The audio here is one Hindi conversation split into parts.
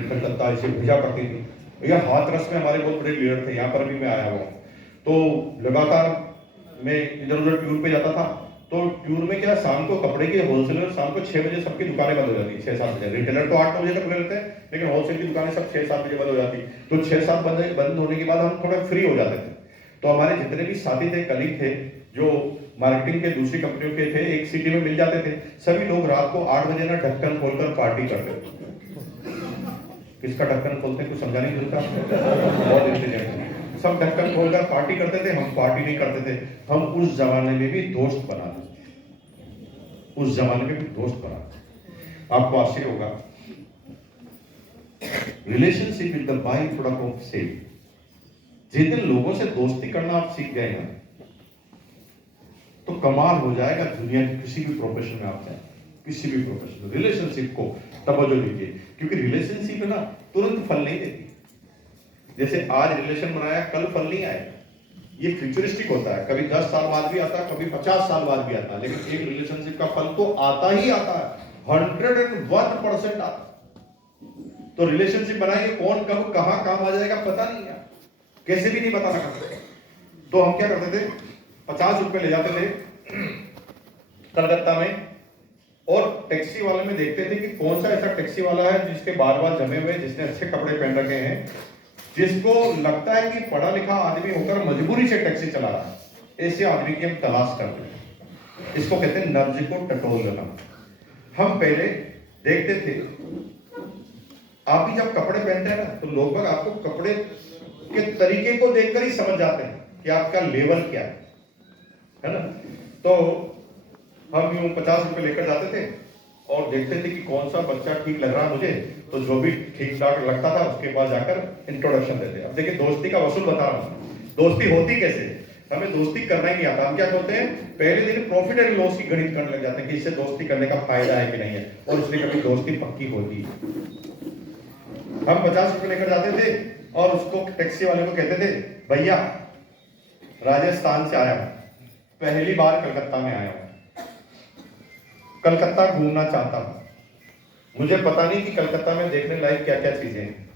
कलकत्ता इसे भेजा करती थी। भैया हाथरस में हमारे बहुत बड़े लीडर थे, यहाँ पर भी मैं आया हुआ हूँ। तो लगातार मैं इधर उधर टूर पे जाता था। तो टूर में क्या, शाम को कपड़े के होलसेलर शाम को 6 बजे सबकी दुकानें बंद हो जाती, 6-7 बजे। रिटेलर तो 8-9 बजे तक लेते हैं, लेकिन होलसेल की दुकानें सब 6-7 बजे बंद हो जाती। तो 6-7 बंद होने के बाद हम थोड़ा फ्री हो जाते थे। तो हमारे जितने भी साथी थे, कलीग थे, जो मार्केटिंग के दूसरी कंपनियों के थे, एक सिटी में मिल जाते थे। सभी लोग रात को 8 बजे ना ढक्कन खोलकर पार्टी करते थे। किसका ढक्कन खोलते हैं कुछ समझा नहीं मिलता, बहुत इंटेलिजेंट। सब ढक्कन खोलकर पार्टी करते थे, हम पार्टी नहीं करते थे। हम उस जमाने में भी दोस्त बनाते थे, उस जमाने में भी दोस्त बनाते। आपको आश्चर्य होगा, relationship is the byproduct of sale. जिन दिन लोगों से दोस्ती करना आप सीख गए ना, तो कमाल हो जाएगा दुनिया के किसी भी प्रोफेशन में आप जाए, किसी भी प्रोफेशन में। रिलेशनशिप को तवज्जो दीजिए, क्योंकि रिलेशनशिप है ना, तुरंत फल नहीं देती। जैसे आज रिलेशन बनाया, कल फल नहीं आएगा, ये फ्यूचरिस्टिक होता है। कभी 10 साल बाद भी आता है, कभी 50 साल बाद भी आता है, लेकिन एक रिलेशनशिप का फल तो आता ही आता है, 101% आता है। तो रिलेशनशिप बनाइए, कौन कब कहां काम आ जाएगा पता नहीं है, कैसे भी नहीं पता लगा। तो हम क्या करते थे, 50 रुपए ले जाते थे कलकत्ता में, और टैक्सी वाले में देखते थे कि कौन सा ऐसा टैक्सी वाला है जिसके बाल जमे हुए, जिसने अच्छे कपड़े पहन रखे हैं, जिसको लगता है कि पढ़ा लिखा आदमी होकर मजबूरी से टैक्सी चला रहा है। ऐसे आदमी की हम तलाश करते हैं। इसको कहते हैं नब्ज को टटोल लेना। हम पहले देखते थे, आप भी जब कपड़े पहनते हैं ना, तो लोग बाग आपको कपड़े के तरीके को देखकर ही समझ जाते हैं कि आपका लेवल क्या है ना। तो हम यूं 50 रुपए लेकर जाते थे और देखते थे कि कौन सा बच्चा ठीक लग रहा है मुझे, तो जो भी ठीक ठाक लगता था उसके पास जाकर इंट्रोडक्शन देते। अब देखिए, दोस्ती का वसूल बता रहा हूं, दोस्ती होती कैसे। हमें दोस्ती करना ही नहीं आता। हम क्या करते हैं, पहले दिन प्रॉफिट एंड लॉस की गणित करने लग जाते हैं कि इससे दोस्ती करने का फायदा है कि नहीं है, और उसने कभी दोस्ती पक्की होगी। हम 50 रुपए लेकर जाते थे और उसको टैक्सी वाले को कहते थे, भैया राजस्थान से आया हूं, पहली बार कलकत्ता में आया हूं, कलकत्ता घूमना चाहता हूं, मुझे पता नहीं कि कलकत्ता में देखने लायक क्या क्या चीजें हैं,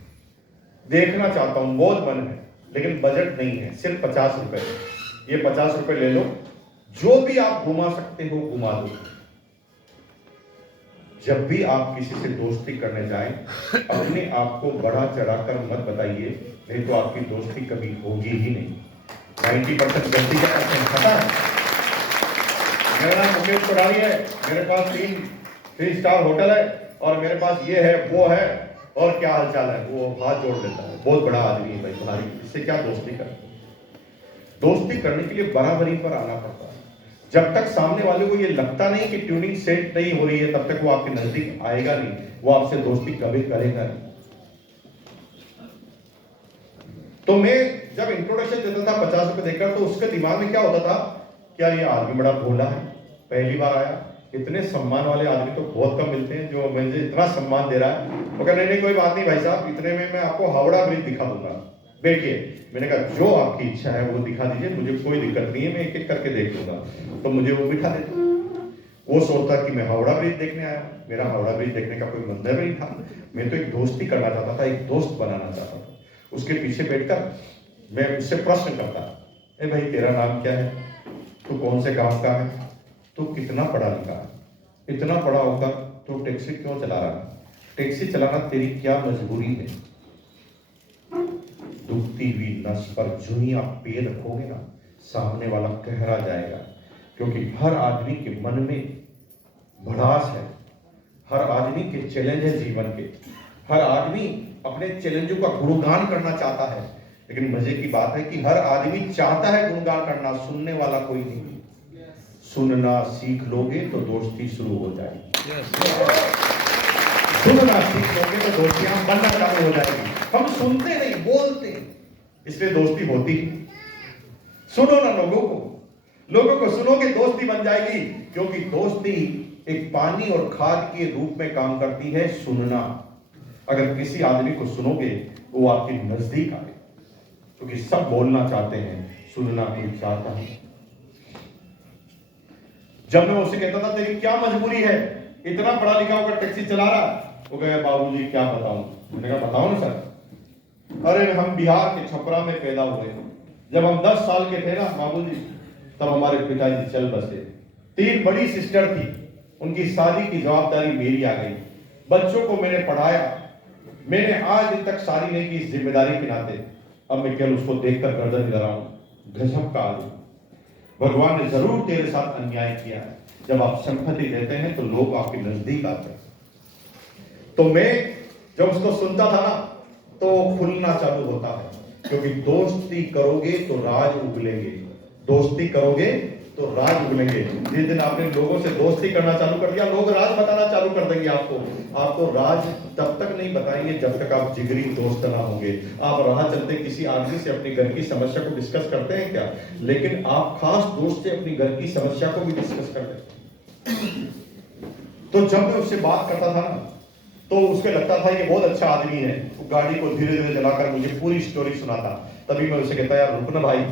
देखना चाहता हूं, बहुत मन है, लेकिन बजट नहीं है, सिर्फ 50 रुपए। ये 50 रुपए ले लो, जो भी आप घुमा सकते हो घुमा दो। जब भी आप किसी से दोस्ती करने जाएं, अपने आप को बढ़ा चढ़ाकर मत बताइए, नहीं तो आपकी दोस्ती कभी होगी ही नहीं। 90% दोस्ती का पता है। मेरा नाम मुकेश कोठारी है, मेरे पास 3 स्टार होटल है, और मेरे पास ये है वो है, और क्या हालचाल है, वो हाथ जोड़ देता है, बहुत बड़ा आदमी है भाई तुम्हारी, इससे क्या दोस्ती कर। दोस्ती करने के लिए बराबरी पर आना पड़ता है। जब तक सामने वाले को ये लगता नहीं कि ट्यूनिंग सेट नहीं हो रही है, तब तक वो आपके नजदीक आएगा नहीं, वो आपसे दोस्ती कभी करेगा नहीं। तो मैं जब इंट्रोडक्शन देता था 50 रुपए देकर, तो उसके दिमाग में क्या होता था, क्या ये आदमी बड़ा भोला है, पहली बार आया, इतने सम्मान वाले आदमी तो बहुत कम मिलते हैं जो मुझे इतना सम्मान दे रहा है। वो कह नहीं कोई बात नहीं भाई साहब, इतने में मैं आपको हावड़ा ब्रिज दिखा दूंगा, बैठिए। मैंने कहा जो आपकी इच्छा है वो दिखा दीजिए, मुझे कोई दिक्कत नहीं है, मैं एक एक करके देख लूंगा। तो मुझे वो बिठा देता। वो सोचता कि मैं हावड़ा ब्रिज देखने आया, मेरा हावड़ा ब्रिज देखने का कोई मतलब नहीं था, मैं तो एक दोस्ती करना चाहता था, एक दोस्त बनाना चाहता था। उसके पीछे बैठकर मैं उससे प्रश्न करता, ए भाई तेरा नाम क्या है, तू कौन से गांव का है, तू कितना पढ़ा लिखा है, इतना पढ़ा होगा तो टैक्सी क्यों चला रहा है, टैक्सी चलाना तेरी क्या मजबूरी है। दुखती हुई नस पर जो ही आप पैर रखोगे ना, सामने वाला कहरा जाएगा, क्योंकि हर आदमी के मन में भड़ास है, हर आदमी के चैलेंज है जीवन के, हर आदमी अपने चैलेंजों का गुणगान करना चाहता है। लेकिन मजे की बात है कि हर आदमी चाहता है गुणगान करना, सुनने वाला कोई नहीं। सुनना सीख लोगे तो दोस्ती शुरू हो जाएगी। सुनना सीख लोगे तो दोस्तियां बनना चालू हो जाएगी। हम सुनते नहीं, बोलते, इसलिए दोस्ती होती है। सुनो ना लोगों को सुनोगे दोस्ती बन जाएगी, क्योंकि दोस्ती एक पानी और खाद के रूप में काम करती है। सुनना, अगर किसी आदमी को सुनोगे वो आपके नजदीक आए, क्योंकि सब बोलना चाहते हैं, सुनना कोई चाहता है। जब मैं उसे कहता था तेरी क्या मजबूरी है, इतना पढ़ा लिखा होकर टैक्सी चला रहा, वो कहे बाबूजी क्या बताऊं। मैंने कहा बताओ ना सर। अरे हम बिहार के छपरा में पैदा हुए, जब हम 10 साल के थे ना बाबूजी, तब हमारे पिताजी चल बसे। 3 बड़ी सिस्टर थी, उनकी शादी की जवाबदारी मेरी आ गई। बच्चों को मैंने पढ़ाया, मैंने आज दिन तक शादी नहीं की इस जिम्मेदारी के नाते। अब मैं केवल उसको देखकर गर्दन हिला रहा हूं। गजब का आदमी। भगवान ने जरूर तेरे साथ अन्याय किया है। जब आप संपत्ति देते हैं तो लोग आपके नजदीक आते हैं। तो मैं जब उसको सुनता था ना तो खुलना चालू होता है, क्योंकि दोस्ती करोगे तो राज उगलेंगे, दोस्ती करोगे तो राज उगलेंगे। जिस दिन आपने लोगों से दोस्ती करना चालू कर दिया, लोग राज बताना चालू कर देंगे आपको राज तब तक नहीं बताएंगे जब तक आप जिगरी दोस्त ना होंगे। आप राह चलते किसी आदमी से अपनी घर की समस्या को डिस्कस करते हैं क्या? लेकिन आप खास दोस्त से अपनी घर की समस्या को भी डिस्कस करते हैं। तो जब मैं उससे बात करता था ना तो उसको लगता था ये बहुत अच्छा आदमी है। वो गाड़ी को धीरे धीरे चलाकर मुझे पूरी स्टोरी सुनाता। तभी मैं उसे कहता यार रुक ना भाई,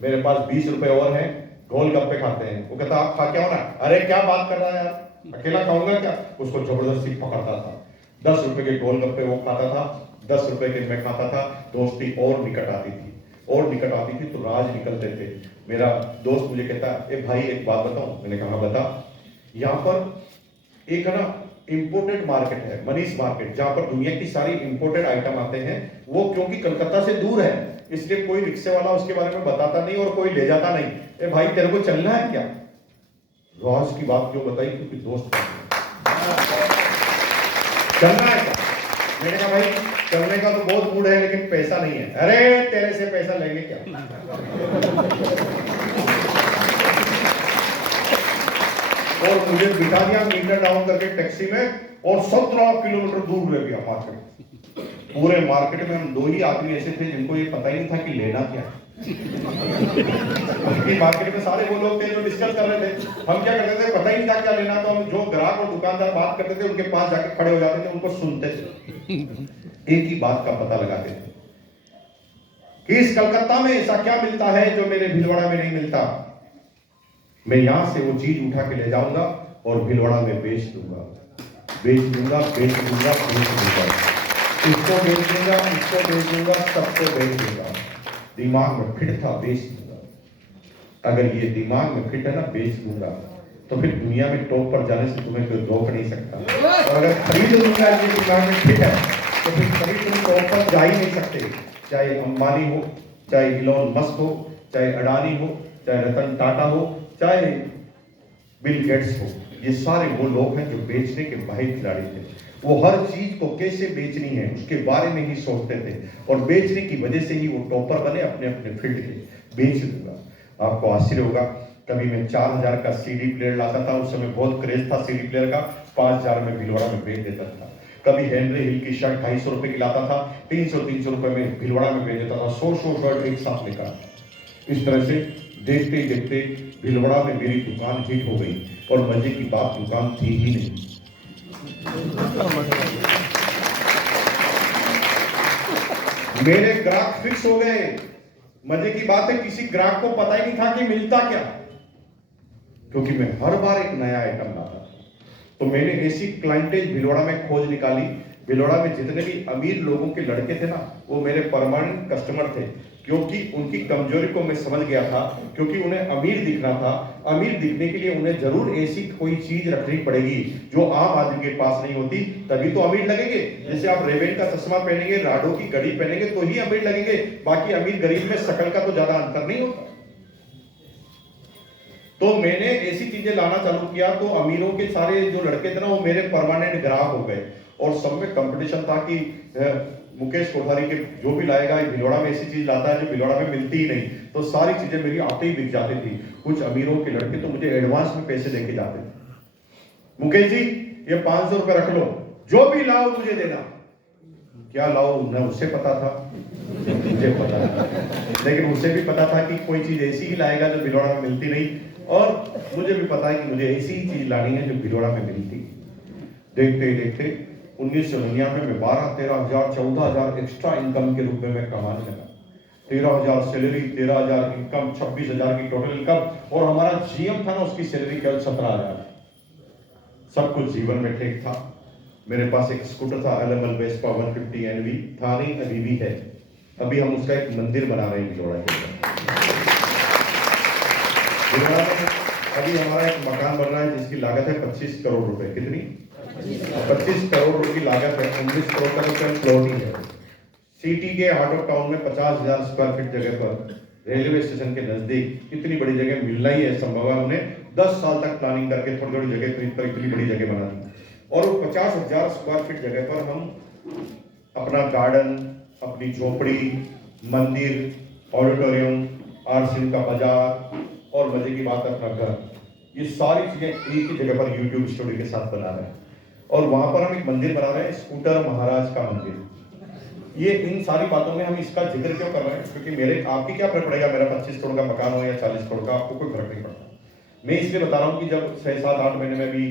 मेरे पास 20 रुपए और हैं, गोलगप्पे खाते हैं। वो कहता आप खा के आओ ना। अरे क्या बात कर रहा है यार, अकेला खाऊंगा क्या? उसको जबरदस्ती पकड़ता था। 10 रुपए के गोलगप्पे वो खाता था, 10 रुपए के मैं खाता था। दोस्ती और निकट आती थी, और निकट आती थी तो राज निकलते थे। मेरा दोस्त मुझे कहता ए भाई एक बात बताऊं। मैंने कहा बता। यहाँ पर एक है ना इंपोर्टेड मार्केट है, मनीष मार्केट, जहां पर दुनिया की सारी इंपोर्टेड आइटम आते हैं। वो क्योंकि कलकत्ता से दूर है, इसलिए कोई रिक्शे वाला उसके बारे में बताता नहीं और कोई ले जाता नहीं। ए भाई तेरे को चलना है क्या? राज की बात क्यों बताई? क्योंकि दोस्त चलना है क्या? मैंने कहा भाई चलने का तो बहुत मूड है लेकिन पैसा नहीं है। अरे तेरे से पैसा लेंगे क्या? और मुझे बिठा दिया मीटर डाउन करके टैक्सी में, और 17 किलोमीटर दूर रह गया मार्केट। पूरे मार्केट में हम 2 ही आदमी ऐसे थे जिनको ये पता ही नहीं था कि लेना क्या है। क्योंकि मार्केट में सारे वो लोग थे जो डिस्कस कर रहे थे। हम क्या करते थे, पता ही नहीं था क्या लेना, तो हम जो ग्राहक और दुकानदार बात करते थे उनके पास जाके खड़े हो जाते थे, उनको सुनते थे, एक ही बात का पता लगाते थे कि इस कलकत्ता में ऐसा क्या मिलता है जो मेरे भीलवाड़ा में नहीं मिलता। मैं यहां से वो चीज उठा के ले जाऊंगा और भीलवाड़ा में बेच दूंगा, बेच दूंगा, बेच दूंगा, बेच दूंगा। इसको बेच दूंगा, इसको बेच दूंगा, सबको बेच दूंगा। दिमाग में फिट था, बेच दूंगा। अगर ये दिमाग में फिट है ना, बेच दूंगा, तो फिर दुनिया में टॉप पर जाने से तुम्हें कोई रोक नहीं सकता। और अगर खरीद लूंगा, ये दिमाग में फिट है, तो फिर कभी तुम टॉप पर जा ही नहीं सकते। चाहे अंबानी हो, चाहे इलॉन मस्क हो, चाहे अडानी हो, चाहे रतन टाटा हो, चाहे बिल गेट्स हो, ये सारे वो लोग हैं जो बेचने के माहिर खिलाड़ी थे। वो हर चीज को कैसे बेचनी है उसके बारे में ही सोचते थे, और बेचने की वजह से ही वो टॉपर बने अपने अपने फील्ड के। बेच दूंगा। आपको आश्चर्य होगा, कभी मैं 4000 का सीडी प्लेयर लाता था, उस समय बहुत क्रेज था सीडी प्लेयर का, 5000 में भीलवाड़ा में बेच देता था। कभी हेनरी हिल की शर्ट 250 रुपए की लाता था, 300 रुपए में भीलवाड़ा में बेच देता था। 100 शर्ट एक साथ लेकर। इस तरह से देखते ही देखते भीलवाड़ा में मेरी दुकान हिट हो गई, और मजे की बात दुकान थी ही नहीं। मेरे ग्राहक फिक्स हो गए। मजे की बात है किसी ग्राहक को पता ही नहीं था कि मिलता क्या, क्योंकि मैं हर बार एक नया आइटम लाता था। तो मैंने ऐसी क्लाइंटेज भीलवाड़ा में खोज निकाली। भीलवाड़ा में जितने भी अमीर लोगों के लड़के थे ना, वो मेरे परमानेंट कस्टमर थे, क्योंकि उनकी कमजोरी को मैं समझ गया था। क्योंकि उन्हें अमीर दिखना था, अमीर दिखने के लिए उन्हें जरूर ऐसी कोई चीज रखनी पड़ेगी जो आम आदमी के पास नहीं होती, तभी तो अमीर लगेंगे। जैसे आप रेबेन का चश्मा पहनेंगे, राडो की घड़ी पहनेंगे तो ही अमीर लगेंगे, बाकी अमीर गरीब में शकल का तो ज्यादा अंतर नहीं होता। तो मैंने ऐसी चीजें लाना चालू किया, तो अमीरों के सारे जो लड़के थे ना, वो मेरे परमानेंट ग्राहक हो गए। और सब में कंपटीशन था कि मुकेश कोठारी के जो भी लाएगा भीलवाड़ा में ऐसी चीज लाता है जो भीलवाड़ा में मिलती ही नहीं, तो सारी चीजें मेरी आते ही बिक जाती थी। कुछ अमीरों के लड़के तो मुझे एडवांस में पैसे देके जाते थे। मुकेश जी ये 500 रुपए रख लो, जो भी लाओ मुझे देना। क्या लाओ न उसे पता था, मुझे पता था, लेकिन उसे भी पता था कि कोई चीज ऐसी ही लाएगा जो भीलवाड़ा में मिलती नहीं, और मुझे भी पता है कि मुझे ऐसी ही चीज लानी है जो भीलवाड़ा में मिलती। देखते ही देखते 1999 में 12, 13,000, 14,000 एक्स्ट्रा इनकम के रूप में मैं कमाने लगा। 13,000 सैलरी, 13,000 इनकम, 26,000 की टोटल इनकम, और हमारा जीएम था ना, उसकी सैलरी केवल 17,000। सब कुछ जीवन में ठीक था। मेरे पास एक स्कूटर था LML वेस्पा 150 NV, था नहीं, अभी भी है। अभी हम उसका एक मंदिर बना रहे हैं भिलवाड़ा के अंदर। भिलवाड़ा में अभी हमारा एक मकान बन रहा है जिसकी लागत है 25 करोड़ रुपए। कितनी? 25 करोड़ रुपए की लागत है। 19 करोड़ का तो प्लॉट ही है। सिटी के हार्ट ऑफ टाउन में 50,000 स्क्वायर फीट जगह पर रेलवे स्टेशन के नजदीक इतनी बड़ी जगह मिलना ही है संभव है। हमने 10 साल तक प्लानिंग करके थोड़ी थोड़ी जगह खरीद कर इतनी बड़ी जगह बना दी, और वो 50,000 स्क्वायर फीट जगह पर हम अपना गार्डन, अपनी झोपड़ी, मंदिर, ऑडिटोरियम, आरसीएम का बाजार और मजे की बात अपना घर, ये सारी चीजें एक ही जगह पर यूट्यूब स्टूडियो के साथ बना रहे हैं। और वहां पर हम एक मंदिर बना रहे हैं, स्कूटर महाराज का मंदिर। ये इन सारी बातों में हम इसका जिक्र क्यों कर रहे हैं? क्योंकि मेरे आपकी क्या फर्क पड़ेगा, मेरा 25 करोड़ का मकान हो या 40 करोड़ का, आपको कोई फर्क नहीं पड़ता। मैं इसलिए बता रहा हूँ कि जब 6-7-8 महीने में भी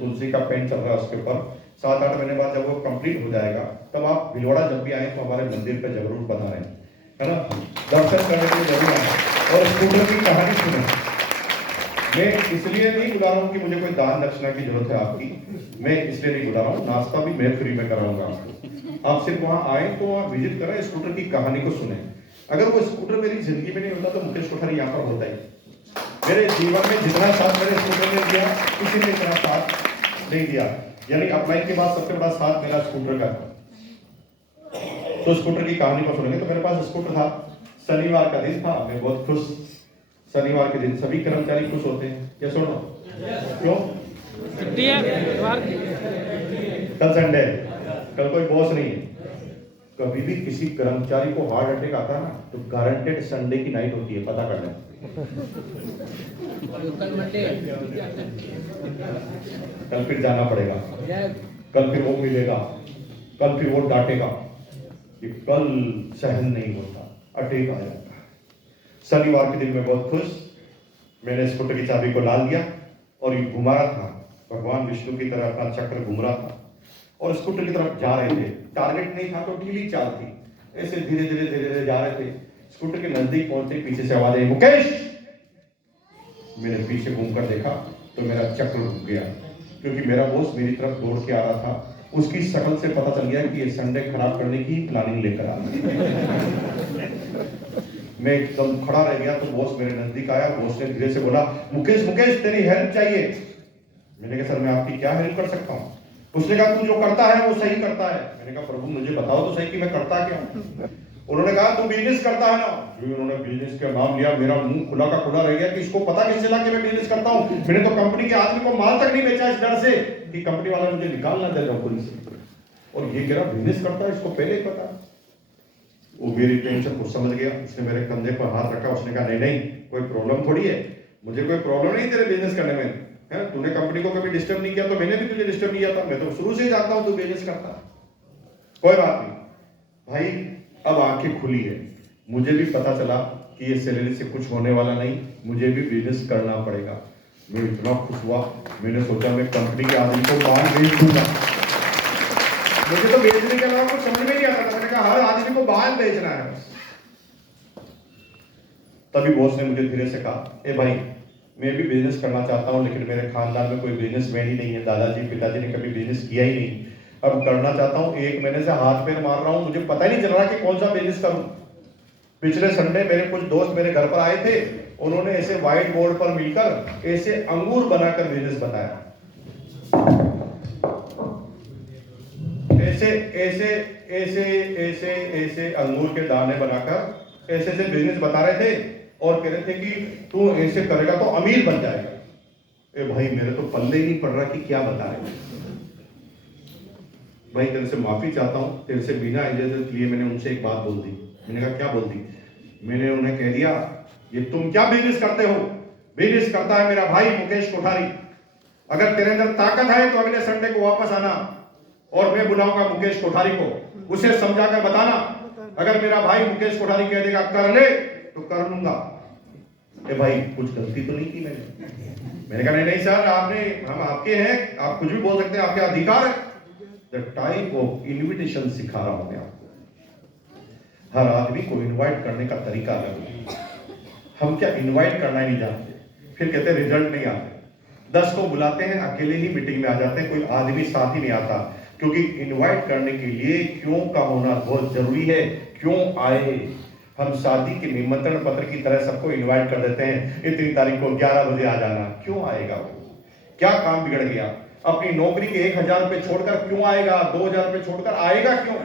तुलसी का पेंट चल रहा है उसके ऊपर, 7-8 महीने बाद जब वो कंप्लीट हो जाएगा तब आप भिलवाड़ा जब भी आए तो हमारे मंदिर पे जरूर बना रहे हैं, है ना, दर्शन करने के लिए जरूर आए और स्कूटर की कहानी सुने। मैं इसलिए नहीं बुला रहा हूँ कि मुझे कोई दान दक्षिणा की जरूरत है आपकी, मैं इसलिए नहीं बुला रहा हूँ, नाश्ता भी मैं फ्री में कराऊंगा आपको। आप सिर्फ वहां आए तो वहां विजिट करें, स्कूटर की कहानी को सुने। अगर वो स्कूटर मेरी जिंदगी में नहीं होता तो मुकेश कोठारी यहाँ पर होता ही। मेरे जीवन में जितना साथ मेरे स्कूटर ने दिया, किसी ने इतना साथ नहीं दिया। यानी अपलाइन के बाद सबसे बड़ा साथ मेरा स्कूटर का था। तो स्कूटर की कहानी को सुनेंगे। तो मेरे पास स्कूटर था, शनिवार का दिन था, मैं बहुत खुश। शनिवार के दिन सभी कर्मचारी खुश होते हैं, क्या सुनो? क्यों? छुट्टी है, कल संडे, कल कोई बॉस नहीं है। कभी भी किसी कर्मचारी को हार्ट अटैक आता है ना तो गारंटेड संडे की नाइट होती है, पता कर लें। कल फिर जाना पड़ेगा, कल फिर वो मिलेगा, कल फिर वो डांटेगा, कि कल सहन नहीं होता, अटैक आ जाता। शनिवार के दिन में बहुत खुश, मैंने स्कूटर की चाबी को डाल दिया और ये घुमा रहा था, भगवान विष्णु की तरह अपना चक्र घूम रहा था और स्कूटर की तरफ जा रहे थे। टारगेट नहीं था तो ढीली चाल थी, ऐसे धीरे धीरे धीरे धीरे जा रहे थे। स्कूटर के नजदीक पहुंचते पीछे से आवाज आई, मुकेश। मैंने पीछे घूमकर देखा तो मेरा चक्र रुक गया, क्योंकि मेरा बॉस मेरी तरफ दौड़ के आ रहा था। उसकी शक्ल से पता चल गया कि ये संडे खराब करने की प्लानिंग लेकर आ रहा है। मैं एकदम खड़ा रह गया तो बॉस मेरे नजदीक आया। बॉस ने धीरे से बोला, मुकेश मुकेश तेरी हेल्प चाहिए। मैंने कहा सर मैं आपकी क्या हेल्प कर सकता हूँ? उसने कहा तू जो करता है वो सही करता है। मैंने कहा प्रभु मुझे बताओ तो सही कि मैं करता क्या हूँ। उन्होंने कहा तू बिजनेस करता है ना। जो उन्होंने बिजनेस का नाम लिया, मेरा मुंह खुला का खुला रह गया कि इसको पता किससे चला कि मैं बिजनेस करता हूँ। मैंने तो कंपनी के आदमी को माल तक नहीं बेचा इस डर से कि कंपनी वाला मुझे निकाल ना दे नौकरी से। और ये कह रहा बिजनेस करता है, इसको पहले ही पता। वो मेरी टेंशन को समझ गया, उसने मेरे कंधे पर हाथ रखा, उसने कहा नहीं नहीं कोई प्रॉब्लम थोड़ी है, मुझे कोई प्रॉब्लम नहीं तेरे बिजनेस करने में है। तूने कंपनी को कभी डिस्टर्ब नहीं किया तो मैंने भी तुझे डिस्टर्ब नहीं किया था। मैं तो शुरू से ही जानता हूं तू बिजनेस करता है, कोई बात नहीं भाई। अब आंखें खुली है, मुझे भी पता चला कि ये सैलरी से कुछ होने वाला नहीं, मुझे भी बिजनेस करना पड़ेगा। मैं इतना खुश हुआ, मैंने सोचा मैं कंपनी के आदमी को माल बेच दूंगा। मुझे तो बेचने के अलावा कुछ समझ में नहीं आता था। मैंने कहा हर आदमी को बाल बेचना है। तभी बॉस ने मुझे धीरे से कहा, ए भाई मैं भी बिजनेस करना चाहता हूं, लेकिन मेरे खानदान में कोई बिजनेसमैन ही नहीं है, दादाजी पिताजी ने कभी बिजनेस किया ही नहीं। अब करना चाहता हूं, 1 महीने से हाथ पैर मार रहा हूं, मुझे पता ही नहीं चल रहा कि कौन सा बिजनेस करूं। पिछले संडे मेरे कुछ दोस्त मेरे घर पर आए थे, उन्होंने ऐसे व्हाइट बोर्ड पर मिलकर ऐसे अंगूर बनाकर बिजनेस बताया। ऐसे ऐसे ऐसे ऐसे ऐसे अंगूर के दाने बनाकर ऐसे ऐसे बिजनेस बता रहे थे और कह रहे थे कि तू ऐसे करेगा तो अमीर बन जाएगा। ए भाई मेरे तो पल्ले ही नहीं पड़ रहा कि क्या बता रहे। भाई तेरे से माफी चाहता हूं, तेरे से बिना इजाजत लिए मैंने उनसे एक बात बोल दी। मैंने कहा क्या बोल दी? मैंने उन्हें कह दिया ये तुम क्या बिजनेस करते हो? बिजनेस करता है मेरा भाई मुकेश कोठारी। अगर तेरे अंदर ताकत है तो अगले संडे को वापस आना और मैं बुलाऊंगा मुकेश कोठारी को, उसे समझाकर बताना। अगर मेरा भाई मुकेश कोठारी कह देगा कर ले तो कर लूंगा। ए भाई कुछ गलती तो नहीं की मैंने कहा नहीं सर आपने, हम आपके हैं, आप कुछ भी बोल सकते हैं, आपके अधिकार है। द टाइप ऑफ इन्विटेशन सिखा रहा हूं मैं आपको। हर आदमी को इनवाइट करने का तरीका अलग है। हम क्या इनवाइट करना ही नहीं जानते, फिर कहते रिजल्ट नहीं आते। 10 को बुलाते हैं, अकेले ही मीटिंग में आ जाते हैं, कोई आदमी साथ ही नहीं आता, क्योंकि इनवाइट करने के लिए क्यों का होना बहुत जरूरी है। क्यों आए? हम शादी के निमंत्रण पत्र की तरह सबको इनवाइट कर देते हैं, इतनी तारीख को 11 बजे आ जाना। क्यों आएगा वो? क्या काम बिगड़ गया? अपनी नौकरी के 1000 रुपए छोड़कर क्यों आएगा? 2000 रुपए छोड़कर आएगा क्यों?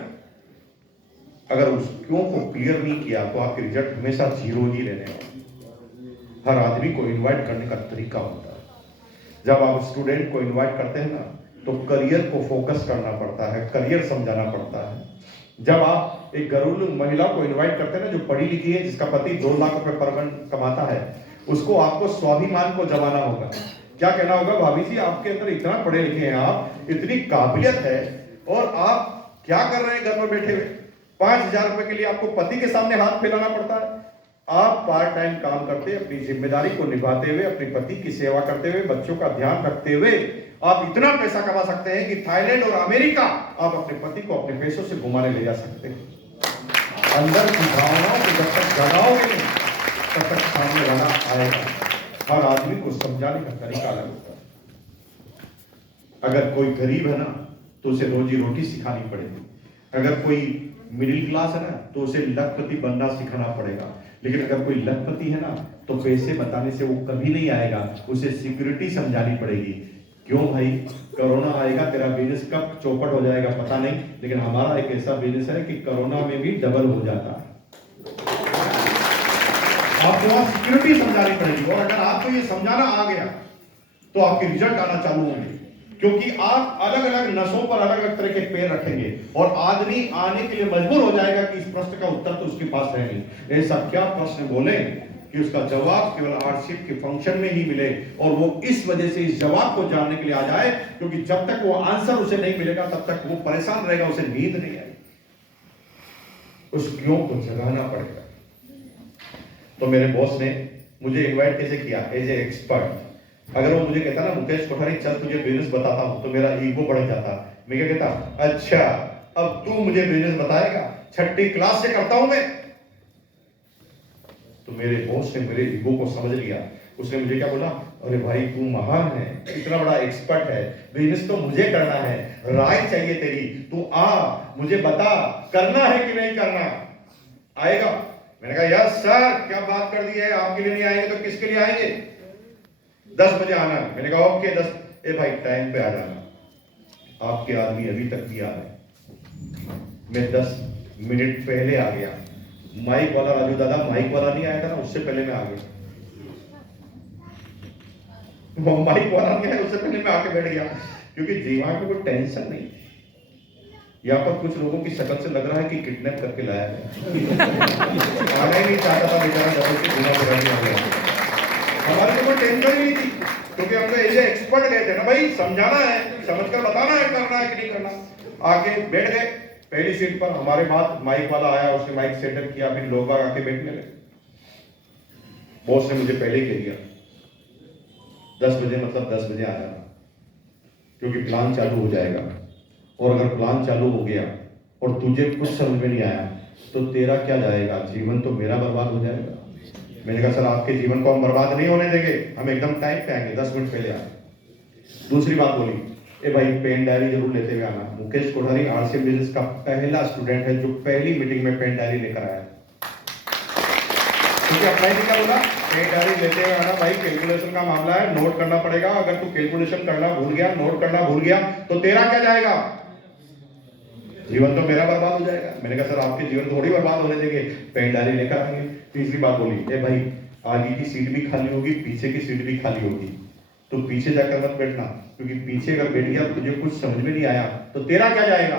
अगर उस क्यों को क्लियर नहीं किया तो आपके रिजल्ट हमेशा 0 ही रहने वाले। हर आदमी को इनवाइट करने का तरीका होता है। जब आप स्टूडेंट को इनवाइट करते हैं ना, तो करियर को फोकस करना पड़ता है, करियर समझाना पड़ता है। जब आप एक घरेलू महिला को इनवाइट करते हैं ना, जो पढ़ी लिखी है, जिसका पति 2 लाख रुपए पर मंथ कमाता है, उसको आपको स्वाभिमान को जमाना होगा। क्या कहना होगा? भाभी जी, आपके अंदर इतना पढ़े लिखे हैं, आप इतनी काबिलियत है, और आप क्या कर रहे हैं घर में बैठे हुए? 5000 रुपए के लिए आपको पति के सामने हाथ फैलाना पड़ता है। आप पार्ट टाइम काम करते, अपनी जिम्मेदारी को निभाते हुए, अपने पति की सेवा करते हुए, बच्चों का ध्यान रखते हुए आप इतना पैसा कमा सकते हैं कि थाईलैंड और अमेरिका आप अपने पति को अपने पैसों से घुमाने ले जा सकते हैं। अंदर की भावनाओं को जब तक जगाओगे नहीं, तब तक सामने वाला आएगा। हर आदमी को समझाने का तरीका अलग होता है। अगर कोई गरीब है ना, तो उसे रोजी रोटी सिखानी पड़ेगी। अगर कोई मिडिल क्लास है ना, तो उसे लखपति बनना सिखाना पड़ेगा। लेकिन अगर कोई लखपति है ना, तो पैसे बताने से वो कभी नहीं आएगा, उसे सिक्योरिटी समझानी पड़ेगी। क्यों भाई? कोरोना आएगा, तेरा बिजनेस कब चौपट हो जाएगा पता नहीं, लेकिन हमारा एक ऐसा बिजनेस है कि कोरोना में भी डबल हो जाता है। आपको वहां सिक्योरिटी समझानी पड़ेगी, और अगर आपको ये समझाना आ गया तो आपके रिजल्ट आना चालू होंगे, क्योंकि आप अलग अलग नसों पर अलग अलग तरह के पैर रखेंगे, और आदमी आने के लिए मजबूर हो जाएगा कि इस प्रश्न का उत्तर तो उसके पास है नहीं। ऐसा क्या प्रश्न बोले कि उसका जवाब केवल हार्डशिप के फंक्शन में ही मिले, और वो इस वजह से इस जवाब को जानने के लिए आ जाए, क्योंकि जब तक वो आंसर उसे नहीं मिलेगा तब तक वो परेशान रहेगा, उसे नींद नहीं आएगी। उस क्यों को जगाना पड़ेगा। तो मेरे बॉस ने मुझे इनवाइट कैसे किया? As a expert. अगर वो मुझे कहता ना, मुकेश कोठारी चल तुझे बिजनेस बताता हूं, तो मेरा ईगो बढ़ जाता। मैं क्या कहता? अच्छा, अब तू मुझे बिजनेस बताएगा? 6ठी क्लास से करता हूं मैं। तो मेरे बॉस ने मेरे ईगो को समझ लिया। उसने मुझे क्या बोला? अरे भाई, तू महान है, इतना बड़ा एक्सपर्ट है, बिजनेस तो मुझे करना है, राय चाहिए तेरी, तू आ, मुझे बता, करना है कि नहीं करना? आएगा? मैंने कहा यस सर, क्या बात कर दी है, आपके लिए नहीं आएंगे तो किसके लिए आएंगे? 10 बजे आना। मैंने कहा ओके 10। ए भाई, टाइम पे आ जाना। आपके आदमी अभी तक भी आ रहे। मैं 10 मिनट पहले आ गया। माइक वाला राजू दादा माइक वाला नहीं आया था ना, उससे पहले मैं आ गया। वो माइक वाला नहीं आया, उससे पहले मैं आके बैठ गया, क्योंकि दिमाग में कोई टेंशन नहीं। यहाँ पर कुछ लोगों की शक्ल से लग रहा है कि किडनैप करके लाया है। आना ही नहीं चाहता था बेचारा, डबल से घुमा फिरा के आ गया। हमारे को कोई टेंशन नहीं थी, क्योंकि हम तो ऐसे एक्सपर्ट गए थे ना भाई, समझाना है, समझकर बताना है, करना है कि नहीं करना। आके बैठ गए पहली सीट पर। हमारे बाद माइक वाला आया, उसने माइक सेटअप किया, फिर लोग बाग आके बैठने लगे। बॉस ने मुझे पहले ही कह दिया 10 बजे, मतलब 10 बजे आ जाना, क्योंकि प्लान चालू हो जाएगा। और अगर प्लान चालू हो गया और तुझे कुछ समझ में नहीं आया तो तेरा क्या जाएगा? जीवन तो मेरा बर्बाद हो जाएगा। मैंने कहा सर, आपके जीवन को हम बर्बाद नहीं होने देंगे, हम एकदम टाइम पे आएंगे, 10 मिनट पहले आए। दूसरी बात बोली, ए भाई पेन डायरी जरूर लेते हुए आना। मुकेश कोठारी आरसी बिजनेस का पहला स्टूडेंट है जो पहली मीटिंग में पेन डायरी लेकर आया। क्योंकि अपना ही क्या बोला, पेन डायरी लेते हुए आना भाई, कैलकुलेशन का मामला है, नोट करना पड़ेगा। अगर तू कैलकुलेशन करना भूल गया, नोट करना भूल गया, तो तेरा क्या जाएगा? जीवन तो मेरा बर्बाद हो जाएगा। मैंने कहा सर, आपके जीवन थोड़ी बर्बाद होने देंगे, पेन डायरी लेकर आएंगे। तीसरी बात बोली, ए भाई आगे की सीट भी खाली होगी, पीछे की सीट भी खाली होगी, तो पीछे जाकर मत बैठना, क्योंकि पीछे अगर बैठ गया तुझे कुछ समझ में नहीं आया तो तेरा क्या जाएगा?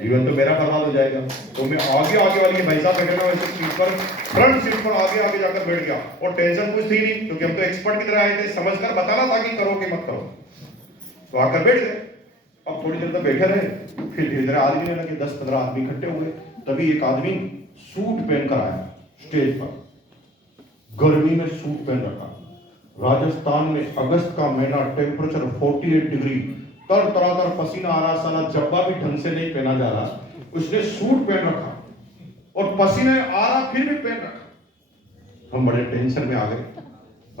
जीवन तो मेरा बर्बाद हो जाएगा। तो मैं आगे वाली भाई साहब बैठे ना, वैसे सीट पर, फ्रंट सीट पर आगे जाकर बैठ गया, और टेंशन कुछ थी नहीं, क्योंकि हम तो एक्सपर्ट की तरह आए थे, समझकर बताना था कि करो कि मत करो। तो आकर बैठ गए। अब थोड़ी देर तक बैठे रहे, फिर धीरे धीरे आदमी ने लगे, 10-15 आदमी इकट्ठे हुए। तभी एक आदमी सूट पहनकर आया स्टेज पर, गर्मी में सूट पहन रखा। राजस्थान में अगस्त का महीना, टेम्परेचर 48 डिग्री, तर पसीना आ रहा, साला जब्बा भी ढंग से नहीं पहना जा रहा, उसने सूट पहन रखा और पसीने आ रहा फिर भी पहन रखा। हम बड़े टेंशन में आ गए।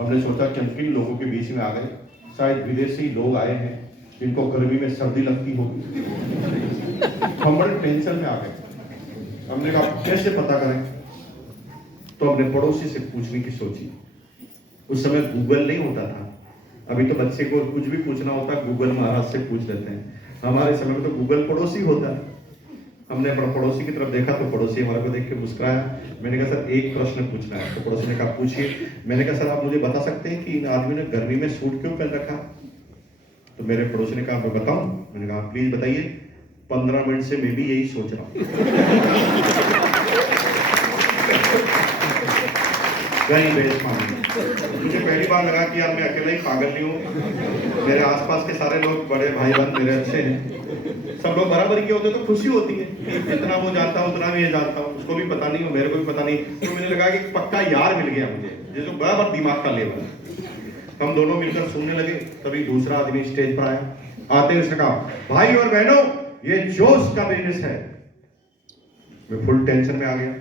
हमने सोचा कि हम किन लोगों के बीच में आ गए, शायद विदेशी लोग आए हैं जिनको गर्मी में सर्दी लगती होगी। हम बड़े टेंशन में आ गए। हमने कहा कैसे पता करें, तो हमने पड़ोसी से पूछने की सोची। उस समय गूगल नहीं होता था, अभी तो बच्चे को कुछ भी पूछना होता है गूगल महाराज से पूछ लेते हैं। हमारे समय में तो गूगल पड़ोसी होता है। हमने अपना पड़ोसी की तरफ देखा तो पड़ोसी हमारे को देख के मुस्कुराया। मैंने कहा सर एक प्रश्न पूछना है। तो पड़ोसी ने कहा पूछिए। मैंने कहा सर आप मुझे बता सकते हैं कि इन आदमी ने गर्मी में सूट क्यों पहन रखा? तो मेरे पड़ोसी ने कहा मैं बताऊं? मैंने कहा प्लीज बताइए। 15 मिनट से मैं भी यही सोच रहा हूँ। मुझे पहली बार लगा कि यार मैं अकेला ही पागल नहीं हूँ, मेरे आसपास के सारे लोग बड़े भाई बहन मेरे अच्छे हैं, सब लोग बराबरी के होते तो खुशी होती है। जितना वो जानता हूँ उतना भी ये जानता हूँ, उसको भी पता नहीं और मेरे को भी पता नहीं। तो मैंने लगा कि पक्का यार मिल गया मुझे, जिसको बराबर दिमाग का लेवल। हम दोनों मिलकर सुनने लगे। तभी दूसरा आदमी स्टेज पर आया। आते ही उसने कहा भाई और बहनों ये जोश का बिजनेस है। मैं फुल टेंशन में आ गया।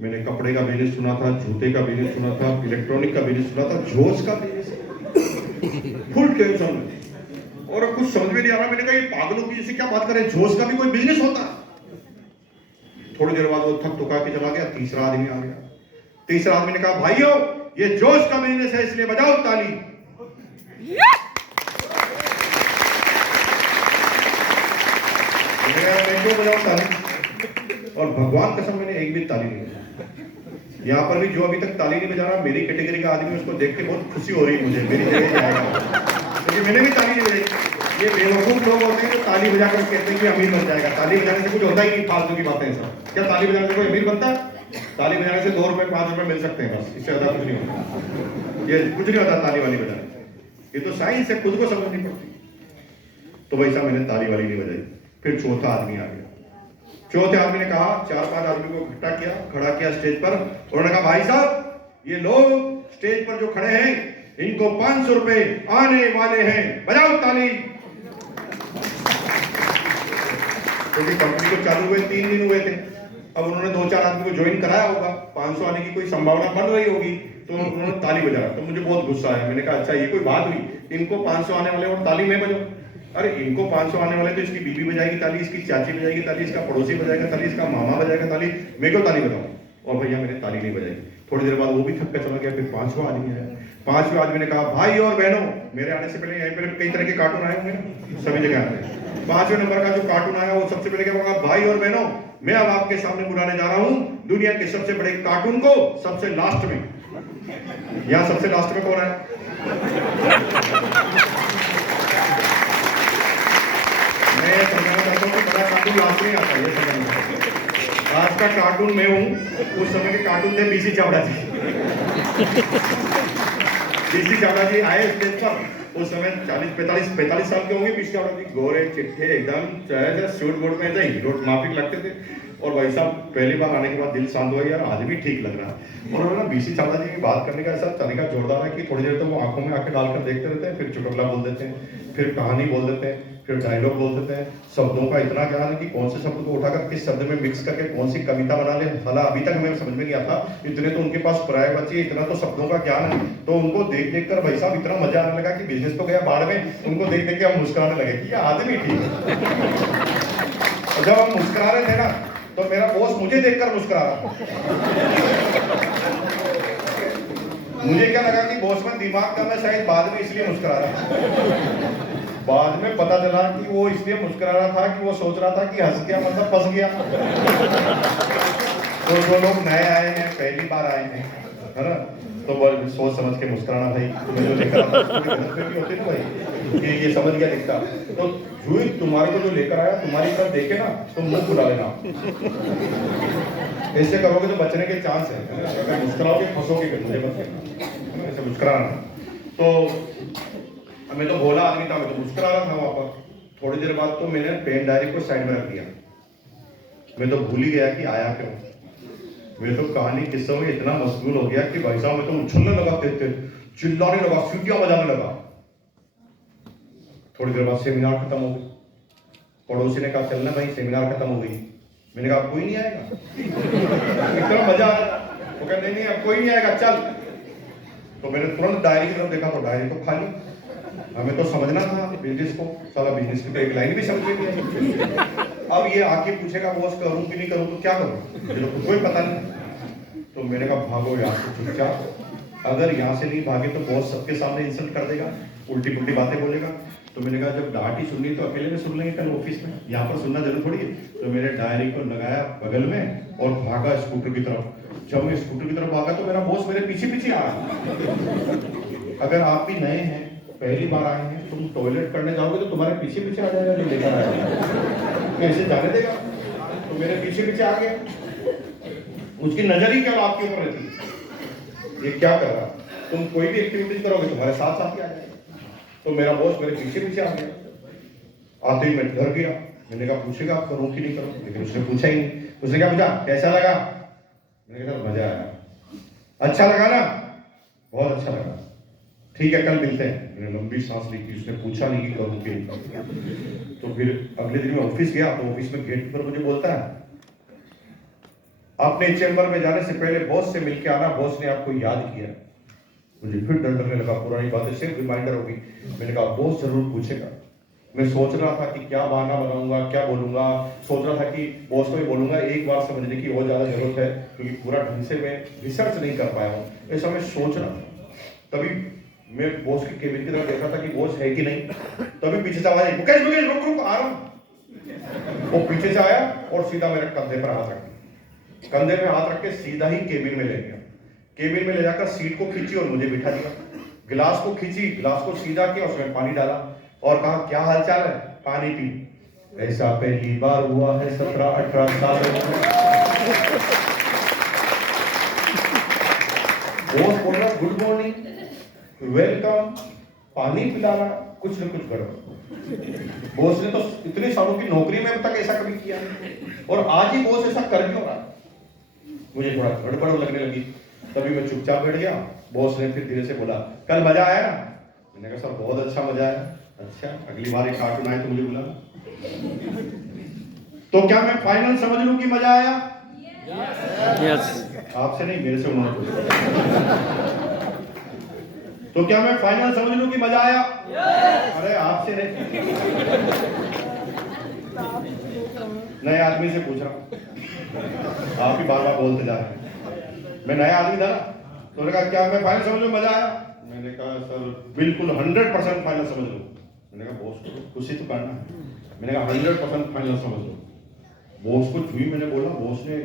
मैंने कपड़े का बिजनेस सुना था, जूते का बिजनेस सुना था, इलेक्ट्रॉनिक का बिजनेस सुना था, जोश का बिजनेस। फुल टेंशन में और कुछ समझ में नहीं आ रहा। मैंने कहा ये पागलों की जैसे क्या बात करें, जोश का भी कोई बिजनेस होता? थोड़ी देर बाद वो थक थका के चला गया। तीसरा आदमी आ गया। तीसरा आदमी ने कहा भाइयों ये जोश का बिजनेस है, इसलिए बजाओ ताली। मैं क्यों बजाऊं ताली? और भगवान कसम मैंने एक भी ताली नहीं बजाई। यहाँ पर भी जो अभी तक ताली नहीं बजा रहा, मेरी कैटेगरी का आदमी, उसको देख के बहुत खुशी हो रही है मुझे, मेरी जगह जाएगा, क्योंकि मैंने भी ताली नहीं बजाई। ये बेवकूफ लोग होते हैं जो ताली बजा कर कहते हैं कि अमीर बन जाएगा। ताली बजाने से कुछ होता ही नहीं, फालतू की बातें हैं सब। क्या ताली बजाने से कोई अमीर बनता है? ताली बजाने से 2 रुपए 5 रुपए मिल सकते हैं, बस इससे ज्यादा कुछ नहीं होता। ये कुछ नहीं होता ताली वाली बजाने से, ये तो साइंस है, खुद को समझनी पड़ती। तो वैसा मैंने ताली वाली नहीं बजाई। फिर चौथा आदमी आ गया। चौथे आदमी ने कहा, 4-5 आदमी को इकट्ठा किया, खड़ा किया स्टेज पर। उन्होंने कहा भाई साहब ये लोग स्टेज पर जो खड़े हैं इनको 500 रुपए आने वाले हैं, बजाओ ताली। क्योंकि कंपनी को चालू हुए 3 दिन हुए थे, अब उन्होंने 2-4 आदमी को ज्वाइन कराया होगा, 500 आने की कोई संभावना बढ़ रही होगी, तो उन्होंने ताली बजाया। तो मुझे बहुत गुस्सा आया। मैंने कहा अच्छा ये कोई बात हुई, इनको 500 आने वाले और ताली मैं बजाऊं? अरे इनको 500 आने वाले तो इसकी बीबी बजाएगी ताली, इसकी चाची बजाएगी ताली, इसका पड़ोसी बजाएगा ताली, इसका मामा बजाएगा ताली, मैं क्यों ताली बजाऊं? और भैया मैंने ताली नहीं बजाई। थोड़ी देर बाद वो भी थक कर चला गया। फिर 5वां आदमी आया। 5वें आदमी ने कहा भाई और बहनों, मेरे आने से पहले यहीं पर कई तरह के कार्टून आए होंगे ना, सभी जगह आते हैं। 5वें नंबर का जो कार्टून आया वो सबसे पहले क्या बोला, भाई और बहनों मैं अब आपके सामने बुलाने जा रहा हूं दुनिया के सबसे बड़े कार्टून को, सबसे लास्ट में। यहां सबसे लास्ट में कौन है? मैं समझाना चाहता हूँ कि बड़ा कार्टून लास्ट में आता है, ये समझना। आज का कार्टून मैं हूँ, उस समय के कार्टून थे बीसी चावड़ा जी। बीसी चावड़ा जी आए स्टेज पर, उस समय 40-45 साल के होंगे बीसी चावड़ा जी, गोरे चिट्ठे एकदम सूट बूट में थे, हीरो माफिक लगते थे। और भाई साहब पहली बार आने के बाद दिल शांत हुआ, यार आज भी ठीक लग रहा है। और उन्होंने बीसी चावड़ा जी की बात करने का ऐसा तरीका जोरदार है कि थोड़ी देर तो वो आंखों में आंखें डालकर देखते रहते हैं, फिर चुटकुला बोल देते हैं, फिर कहानी बोल देते हैं, फिर डायलॉग बोल देते हैं। शब्दों का इतना ज्ञान है कि कौन से शब्द को उठाकर किस शब्द में मिक्स करके कौन सी कविता बना ले, हालांकि अभी तक हमें समझ में नहीं आता। इतने तो उनके पास प्राय बची, इतना तो शब्दों का ज्ञान है। तो उनको देख देख कर भाई साहब इतना मजा आने लगा कि बिजनेस तो गया बाढ़ में, उनको देख देख के हम मुस्कुराने लगे कि ये आदमी ठीक है। और जब हम मुस्कुरा रहे थे ना, तो मेरा बॉस मुझे देखकर मुस्कुरा रहा। मुझे क्या लगा कि बॉस में दिमाग कम है, शायद बाद में इसलिए मुस्कुरा रहा। बाद में पता चला कि वो इसलिए मुस्कुरा रहा था कि वो सोच रहा था कि हंस गया मतलब फंस गया। तो जो लोग नए आए हैं, पहली बार आए हैं, है ना, तो सोच समझ के मुस्कुराना भाई। तुम्हें जो लेकर आता भी होते ना भाई कि ये समझ गया दिखता, तो जो ही तुम्हारे को जो लेकर आया तुम्हारी तरफ देखे ना तो मुंह खुला लेना। ऐसे करोगे तो बचने के चांस है, अगर मुस्कुराओगे फंसोगे मुझे बस ऐसे मुस्कुराना। तो मैं तो भोला आदमी था, मैं तो मुस्कुरा रहा था वहां पर। थोड़ी देर बाद तो मैंने पेन डायरी को साइड में रख दिया। मैं तो भूल ही गया कि आया क्यों। मैं तो कहानी किस्सों में इतना मशगूल हो गया कि भाई साहब मैं तो उछलने लगा, चिल्लाने लगा, सीटियां बजाने लगा। थोड़ी देर बाद सेमिनार खत्म हो गई। पड़ोसी ने कहा चलना भाई सेमिनार खत्म हो गई। मैंने कहा कोई नहीं आएगा? इतना मजा आया। वो कहा नहीं अब कोई नहीं आएगा चल। तो मैंने तुरंत डायरी की तरफ देखा तो डायरी तो खाली। हमें तो समझना था बिजनेस को, साला बिजनेस की तो एक लाइन भी समझ में नहीं आई। अब ये आके पूछेगा बॉस करूं कि नहीं करूं तो क्या करूं, मुझे तो खुद को ही पता नहीं। तो मैंने कहा भागो यहाँ से चुपचाप, अगर यहाँ से नहीं भागे तो बॉस सबके सामने इंसल्ट कर देगा, उल्टी पुल्टी बातें बोलेगा। तो मैंने कहा जब डांट ही सुननी तो अकेले में सुन लेंगे कल ऑफिस में, यहाँ पर सुनना जरूर थोड़ी है। तो मेरे डायरी को लगाया बगल में और भागा स्कूटर की तरफ। जब मैं स्कूटर की तरफ भागा तो मेरा बॉस मेरे पीछे पीछे आ रहा। अगर आप भी नए हैं, पहली बार आए हैं, तुम टॉयलेट करने जाओगे तो तुम्हारे पीछे पीछे आ जाएगा, जो लेकर आएगा कैसे जाने देगा। तो मेरे पीछे पीछे आ गया, उसकी नजर ही क्या आपके ऊपर रहती है, ये क्या कर रहा। तुम कोई भी एक्टिविटीज करोगे तुम्हारे साथ साथ ही आ जाएगा। तो मेरा बॉस मेरे पीछे पीछे आ गया। आते ही मैं डर गया। मैंने कहा पूछेगा आप करूं कि नहीं करूं, लेकिन उसने पूछा ही नहीं। उसने क्या पूछा, कैसा लगा। मैंने कहा मजा आया। अच्छा लगा ना, बहुत अच्छा लगा, ठीक है कल मिलते हैं। मैंने लंबी सांस ली थी। उसने पूछा नहीं कि करूं कि नहीं करूं। तो फिर अगले दिन मैं ऑफिस गया तो ऑफिस में गेट पर मुझे बोलता है, अपने चैम्बर में जाने से पहले बॉस से मिलके आना, बॉस ने आपको याद किया। मुझे फिर डर लगने लगा, पुरानी बातें सिर्फ रिमाइंडर होगी। मैंने कहा बॉस जरूर पूछेगा। मैं सोच रहा था कि क्या बहाना बनाऊंगा, क्या बोलूंगा। सोच रहा था कि बॉस को ही बोलूंगा, एक बार समझने की और ज्यादा जरूरत है क्योंकि पूरा ढंग से मैं रिसर्च नहीं कर पाया हूँ, ऐसा मैं सोच रहा था। तभी मैं बॉस के केबिन की तरफ देखा था कि बॉस है कि नहीं। तभी पीछे से आवाज आई, मुकेश मुकेश रुक रुक आ रहा हूँ। वो पीछे से आया और सीधा मेरे कंधे पर हाथ रख दिया। कंधे में हाथ रख के सीधा ही केबिन में ले गया। केबिन में ले जाकर सीट को खींची और मुझे बिठा दिया। गिलास को खींची, गिलास को सीधा किया, उसमें पानी डाला और कहा क्या हालचाल है, पानी पी। ऐसा पहली बार हुआ है 17-18 साल में। बॉस बोल रहा गुड मॉर्निंग, वेलकम, पानी पिला रहा, कुछ न कुछ गड़बड़। बॉस ने तो इतने सालों की नौकरी में अब तक ऐसा कभी किया नहीं, और आज ही बॉस ऐसा कर क्यों रहा। मुझे थोड़ा गड़बड़ लगने लगी। तभी मैं चुपचाप बैठ गया। बॉस ने फिर धीरे से बोला, कल मजा आया ना। मैंने कहा सर बहुत अच्छा मजा आया। अच्छा, अगली बार एक कार्टून आए तो मुझे बुला। तो क्या मैं फाइनल समझ लूं कि मजा आया? यस। आपसे नहीं, मेरे से उन्होंने। तो क्या मैं फाइनल समझ लूं कि मजा आया? अरे आपसे नहीं, नए आदमी से पूछ रहा हूं। आप ही बार बार बोलते जा रहे हैं। मैं नया आदमी था ना, तो उन्होंने कहा क्या मैं फाइनल समझ लूं मजा आया? मैंने कहा सर बिल्कुल 100% फाइनल समझ लो। मैंने कहा बॉस को खुशी तो करना है। मैंने कहा 100% फाइनल समझ लो। बॉस को छुई, मैंने बोला, बॉस ने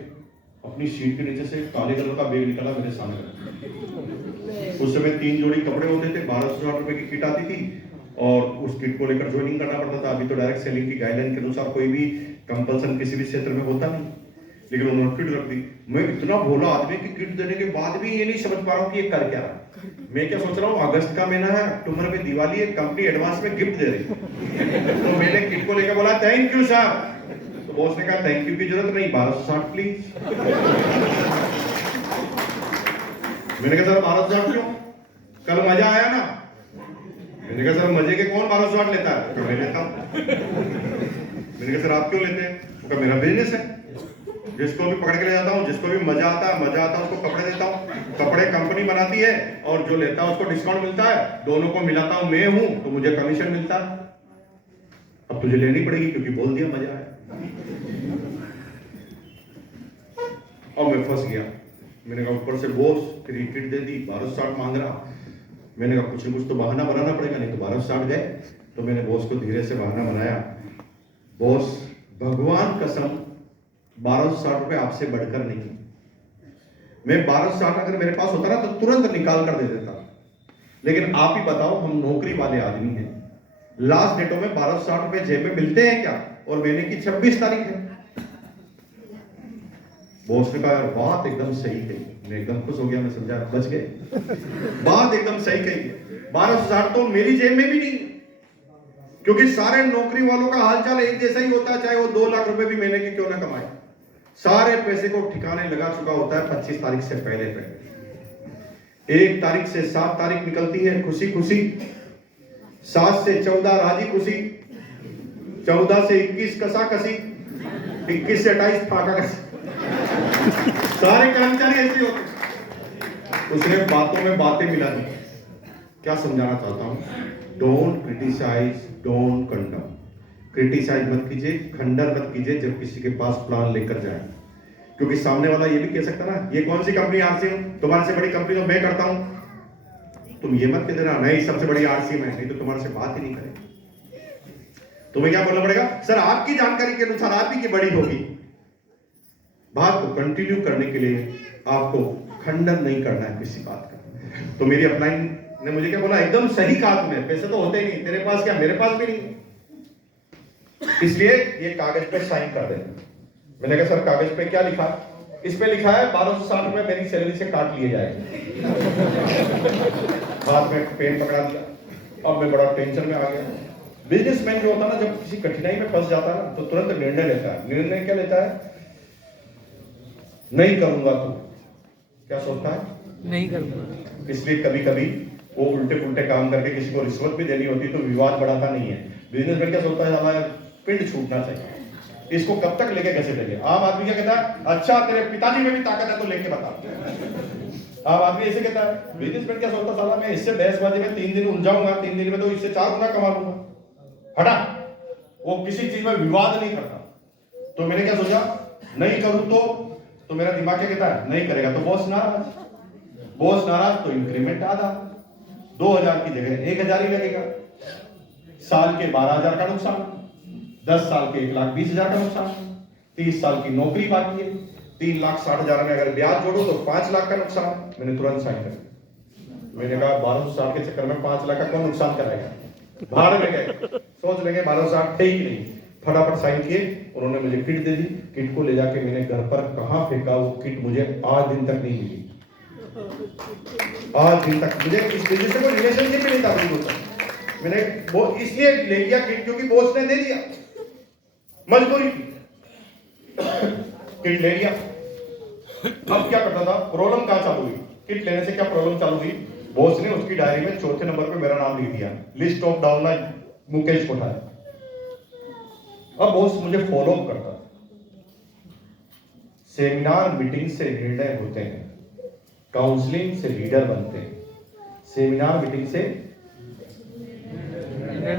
अपनी सीट के नीचे से काले कलर का बैग निकाला मेरे सामने। उस समय 3 जोड़ी कपड़े होते थे, 1200 रुपए की किट आती थी और उस किट को लेकर ज्वाइनिंग करना पड़ता था। अभी तो डायरेक्ट सेलिंग की गाइडलाइन के अनुसार कोई भी कंपल्सन किसी भी क्षेत्र में होता नहीं, लेकिन उन्होंने किट रख दी। मैं इतना भोला आदमी कि किट देने के बाद भी ये नहीं समझ पा रहा हूँ कि ये कर क्या रहा है। मैं क्या सोच रहा हूँ, अगस्त का महीना है, अक्टूबर में दिवाली है, कंपनी एडवांस में गिफ्ट दे रही। तो मैंने किट को लेकर बोला थैंक यू सर। तो बॉस ने कहा थैंक यू की जरूरत नहीं, 1260 प्लीज। मैंने कहा सर 1260 क्यों, कल मजा आया ना। मैंने कहा सर मजे के कौन 1260 लेता है? तो मैं लेता हूँ। मैंने कहा सर आप क्यों लेते हैं? तो मेरा बिजनेस है, जिसको भी पकड़ के ले जाता हूँ, जिसको भी मजा आता है उसको कपड़े देता हूँ। कपड़े कंपनी बनाती है और जो लेता है उसको डिस्काउंट मिलता है, दोनों को मिलाता हूँ मैं हूं तो मुझे कमीशन मिलता है। अब तुझे लेनी पड़ेगी क्योंकि बोल दिया मजा आया। और मैं फंस गया। मैंने कहा ऊपर से बॉस फिर किट दे दी, 1260 मांग रहा। मैंने कहा कुछ न कुछ तो बहाना बनाना पड़ेगा, नहीं तो 1260 गए। तो मैंने बॉस को धीरे से बहाना बनाया, बॉस भगवान कसम 1260 रुपए आपसे बढ़कर नहीं। मैं 1260 अगर मेरे पास होता ना तो तुरंत निकाल कर दे देता, लेकिन आप ही बताओ, हम नौकरी वाले आदमी हैं, लास्ट डेटों में 1260 रुपए जेब में मिलते हैं क्या? और महीने की 26 तारीख है। बॉस ने कहा यार बात एकदम सही कही। मैं एकदम खुश हो गया, मैं समझा बच गए। बात एकदम सही कही। 1260 तो मेरी जेब में भी नहीं, क्योंकि सारे नौकरी वालों का हालचाल एक जैसा ही होता है, चाहे वो 2 लाख रुपए भी महीने के क्यों ना कमाए। सारे पैसे को ठिकाने लगा चुका होता है 25 तारीख से पहले। 1 तारीख से 7 तारीख निकलती है खुशी खुशी, 7 से 14 राजी खुशी, 14 से 21 कसा कसी, 21 से 28 फाका कसी। सारे कर्मचारी ऐसे होते हैं। उसने बातों में बातें मिला दी। क्या समझाना चाहता हूं? Don't criticise, don't condemn. Criticise मत कीजिए, खंडन मत कीजिए जब किसी के पास प्लान लेकर जाए, क्योंकि सामने वाला ये भी कह सकता ना, ये कौन सी कंपनी आरसीएम, तुम्हारे से बड़ी कंपनी तो मैं करता हूं। तुम ये मत कह देना नहीं सबसे बड़ी आरसीएम है, नहीं तो तुम्हारे से बात ही नहीं करेगी। तुम्हें क्या बोलना पड़ेगा? सर आपकी जानकारी के अनुसार आप ही की बड़ी होगी। बात को कंटिन्यू करने के लिए आपको खंडन नहीं करना है किसी बात का। तो मेरी अपलाइन ने मुझे क्या बोला, एकदम सही कहा तुमने, पैसे तो होते ही नहीं तेरे पास, क्या मेरे पास भी नहीं, इसलिए ये कागज पे साइन कर दे। मैंने कहा सर कागज पे क्या लिखा? इस पे लिखा है 1260 रुपए मेरी सैलरी से काट लिए जाएंगे। हाथ में पेन पकड़ा दिया, अब मैं बड़ा टेंशन में आ गया। बिजनेसमैन जो होता है ना, जब किसी कठिनाई में फंस जाता है ना, तो तुरंत निर्णय लेता है। निर्णय क्या लेता है? नहीं करूंगा। तो क्या सोचता है? नहीं करूंगा। इसलिए कभी कभी वो उल्टे पुल्टे काम करके किसी को रिश्वत भी देनी होती तो विवाद बढ़ाता नहीं है। बिजनेसमैन क्या सोचता है, हमारा पिंड छूटना चाहिए, इसको कब तक लेके कैसे चलेंगे। आम आदमी क्या कहता है, अच्छा तेरे पिताजी में भी ताकत है तो लेके बता। आम आदमी ऐसे कहता है। बिजनेसमैन क्या सोचता, साला मैं इससे बहसबाजी में 3 दिन उलझाऊंगा, 3 दिन में तो इससे 4 गुना कमा लूंगा, हटा। वो किसी चीज में विवाद नहीं करता। तो मैंने क्या सोचा, नहीं करूं तो मेरा दिमाग क्या कहता है, नहीं करेगा तो बॉस नाराज, बॉस नाराज तो इंक्रीमेंट आधा, 2000 की जगह 1000 ही लगेगा, साल के 12,000 का नुकसान, 10 साल के 1,20,000 का नुकसान, 30 साल की नौकरी बाकी है, 3,60,000 में अगर ब्याज जोड़ो तो 5 लाख का नुकसान। मैंने तुरंत साइन कर दिया। मैंने कहा 1260 के चक्कर में 5 लाख का कौन नुकसान कराएगा, भाड़ में गए, सोच लेंगे 1260 है ही नहीं। फटाफट साइन किए, उन्होंने मुझे किट दे दी। किट को ले जाके मैंने घर पर कहां फेंका, वो किट मुझे आज दिन तक नहीं मिली। आज दिन तक मुझे इस बिजनेस से कोई रिलेशनशिप ही नहीं था बिल्कुल। मैंने वो इसलिए ले लिया किट क्योंकि बॉस ने दे दिया, मजबूरी की। किट ले लिया। अब क्या करता था, प्रॉब्लम कहां चालू हुई? किट लेने से क्या प्रॉब्लम चालू हुई? बॉस ने उसकी डायरी में 4थे नंबर पे मेरा नाम लिख दिया, list of downline Mukesh Kothari. अब बॉस मुझे फॉलो अप करता। सेमिनार मीटिंग से निर्णय होते हैं, काउंसलिंग से लीडर बनते हैं। सेमिनार मीटिंग से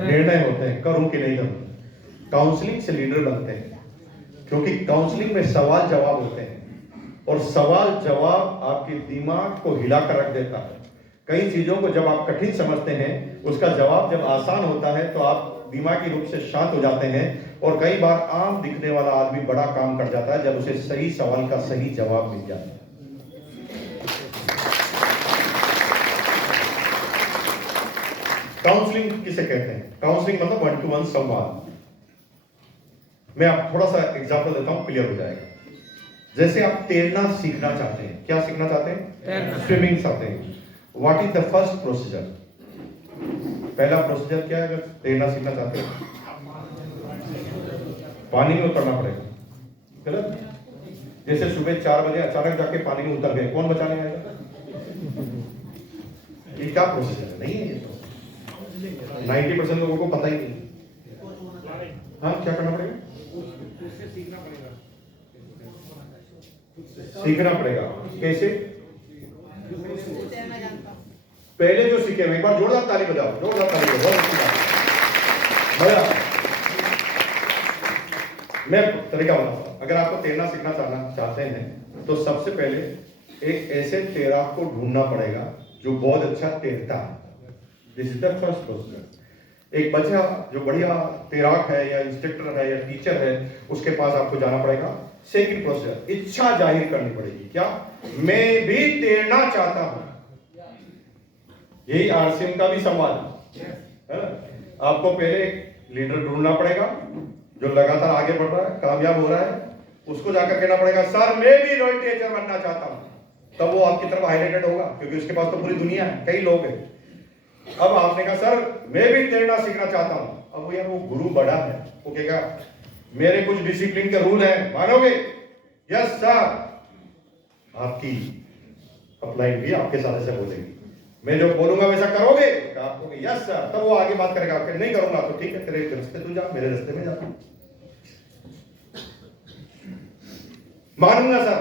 निर्णय होते हैं, करूं कि नहीं करूं। काउंसलिंग से लीडर बनते हैं, क्योंकि काउंसलिंग में सवाल जवाब होते हैं, और सवाल जवाब आपके दिमाग को हिलाकर रख देता है। कई चीजों को जब आप कठिन समझते हैं, उसका जवाब जब आसान होता है तो आप दिमागी रूप से शांत हो जाते हैं। और कई बार आम दिखने वाला आदमी बड़ा काम कर जाता है जब उसे सही सवाल का सही जवाब मिल जाता है। काउंसलिंग किसे कहते हैं? काउंसलिंग मतलब 1 to 1 संवाद। मैं आप थोड़ा सा एग्जांपल देता हूं, क्लियर हो जाएगा। जैसे आप तैरना सीखना चाहते हैं, क्या सीखना चाहते हैं? स्विमिंग चाहते हैं। What is the first procedure? पहला प्रोसीजर क्या है अगर तैरना सीखना चाहते हैं? पानी में उतरना पड़ेगा, गलत? जैसे सुबह 4 बजे अचानक जाके पानी में उतर गए, कौन बचाने आएगा? ये क्या प्रोसीजर है? नहीं है ये तो 90% लोगों को पता ही नहीं। हाँ, क्या करना पड़ेगा? सीखना पड़ेगा। कैसे? पहले जो सीखे, एक बार जोरदार ताली बजाओ, जोरदार ताली बजाओ, बहुत अच्छी बात। मैं तरीका बताऊंगा। अगर आपको तैरना सीखना चाहते हैं तो सबसे पहले एक ऐसे तैराक को ढूंढना पड़ेगा जो बहुत अच्छा तैरता है। This is the first process. एक बच्चा जो बढ़िया तैराक है या इंस्ट्रक्टर है या टीचर है, उसके पास आपको जाना पड़ेगा। सेकंड प्रोसेस, इच्छा जाहिर करनी पड़ेगी। क्या? मैं भी तैरना चाहता हूं। यही आरसीएम का भी संवाद है। आपको पहले लीडर ढूंढना पड़ेगा जो लगातार आगे बढ़ रहा है, कामयाब हो रहा है। उसको जाकर कहना पड़ेगा, सर मैं भी रॉयल टीचर बनना चाहता हूं। तब वो आपकी तरफ हाईलाइटेड होगा, क्योंकि उसके पास तो पूरी दुनिया है, कई लोग हैं। अब आपने कहा सर मैं भी तैरना सीखना चाहता हूं। अब वो यार वो गुरु बड़ा है, वो कहेगा मेरे कुछ डिसिप्लिन के रूल हैं, मानोगे? Yes sir. आपकी अपलाइन भी आपके साथ ऐसे बोलेगी, मैं जो बोलूंगा वैसा करोगे? आप कहोगे यस सर। तब वो आगे बात करेगा, आपके नहीं करूंगा तो ठीक है, तेरे रास्ते तू जा, मेरे रास्ते में जा। मानूंगा सर,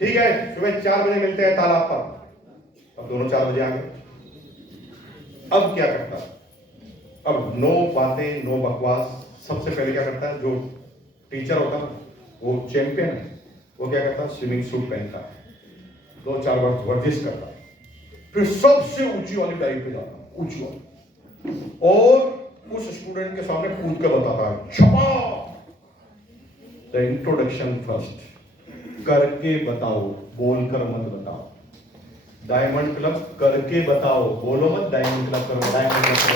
ठीक है, सुबह 4 बजे मिलते हैं तालाब पर। अब दोनों 4 बजे आ गए। अब क्या करता, अब नो बातें नो बकवास। सबसे पहले क्या करता है, जो टीचर होता है वो चैंपियन है, वो क्या करता है, स्विमिंग सूट पहनता है, 2-4 बार वर्जिश करता है, फिर सबसे ऊंची वाली डाइव पे जाता है, ऊंची वाली, और उस स्टूडेंट के सामने कूद के बताता है, छपा द इंट्रोडक्शन फर्स्ट, करके बताओ, बोलकर मत बताओ। डायमंड क्लब करके बताओ, बोलो मत डायमंड क्लब करो, डायमंड क्लब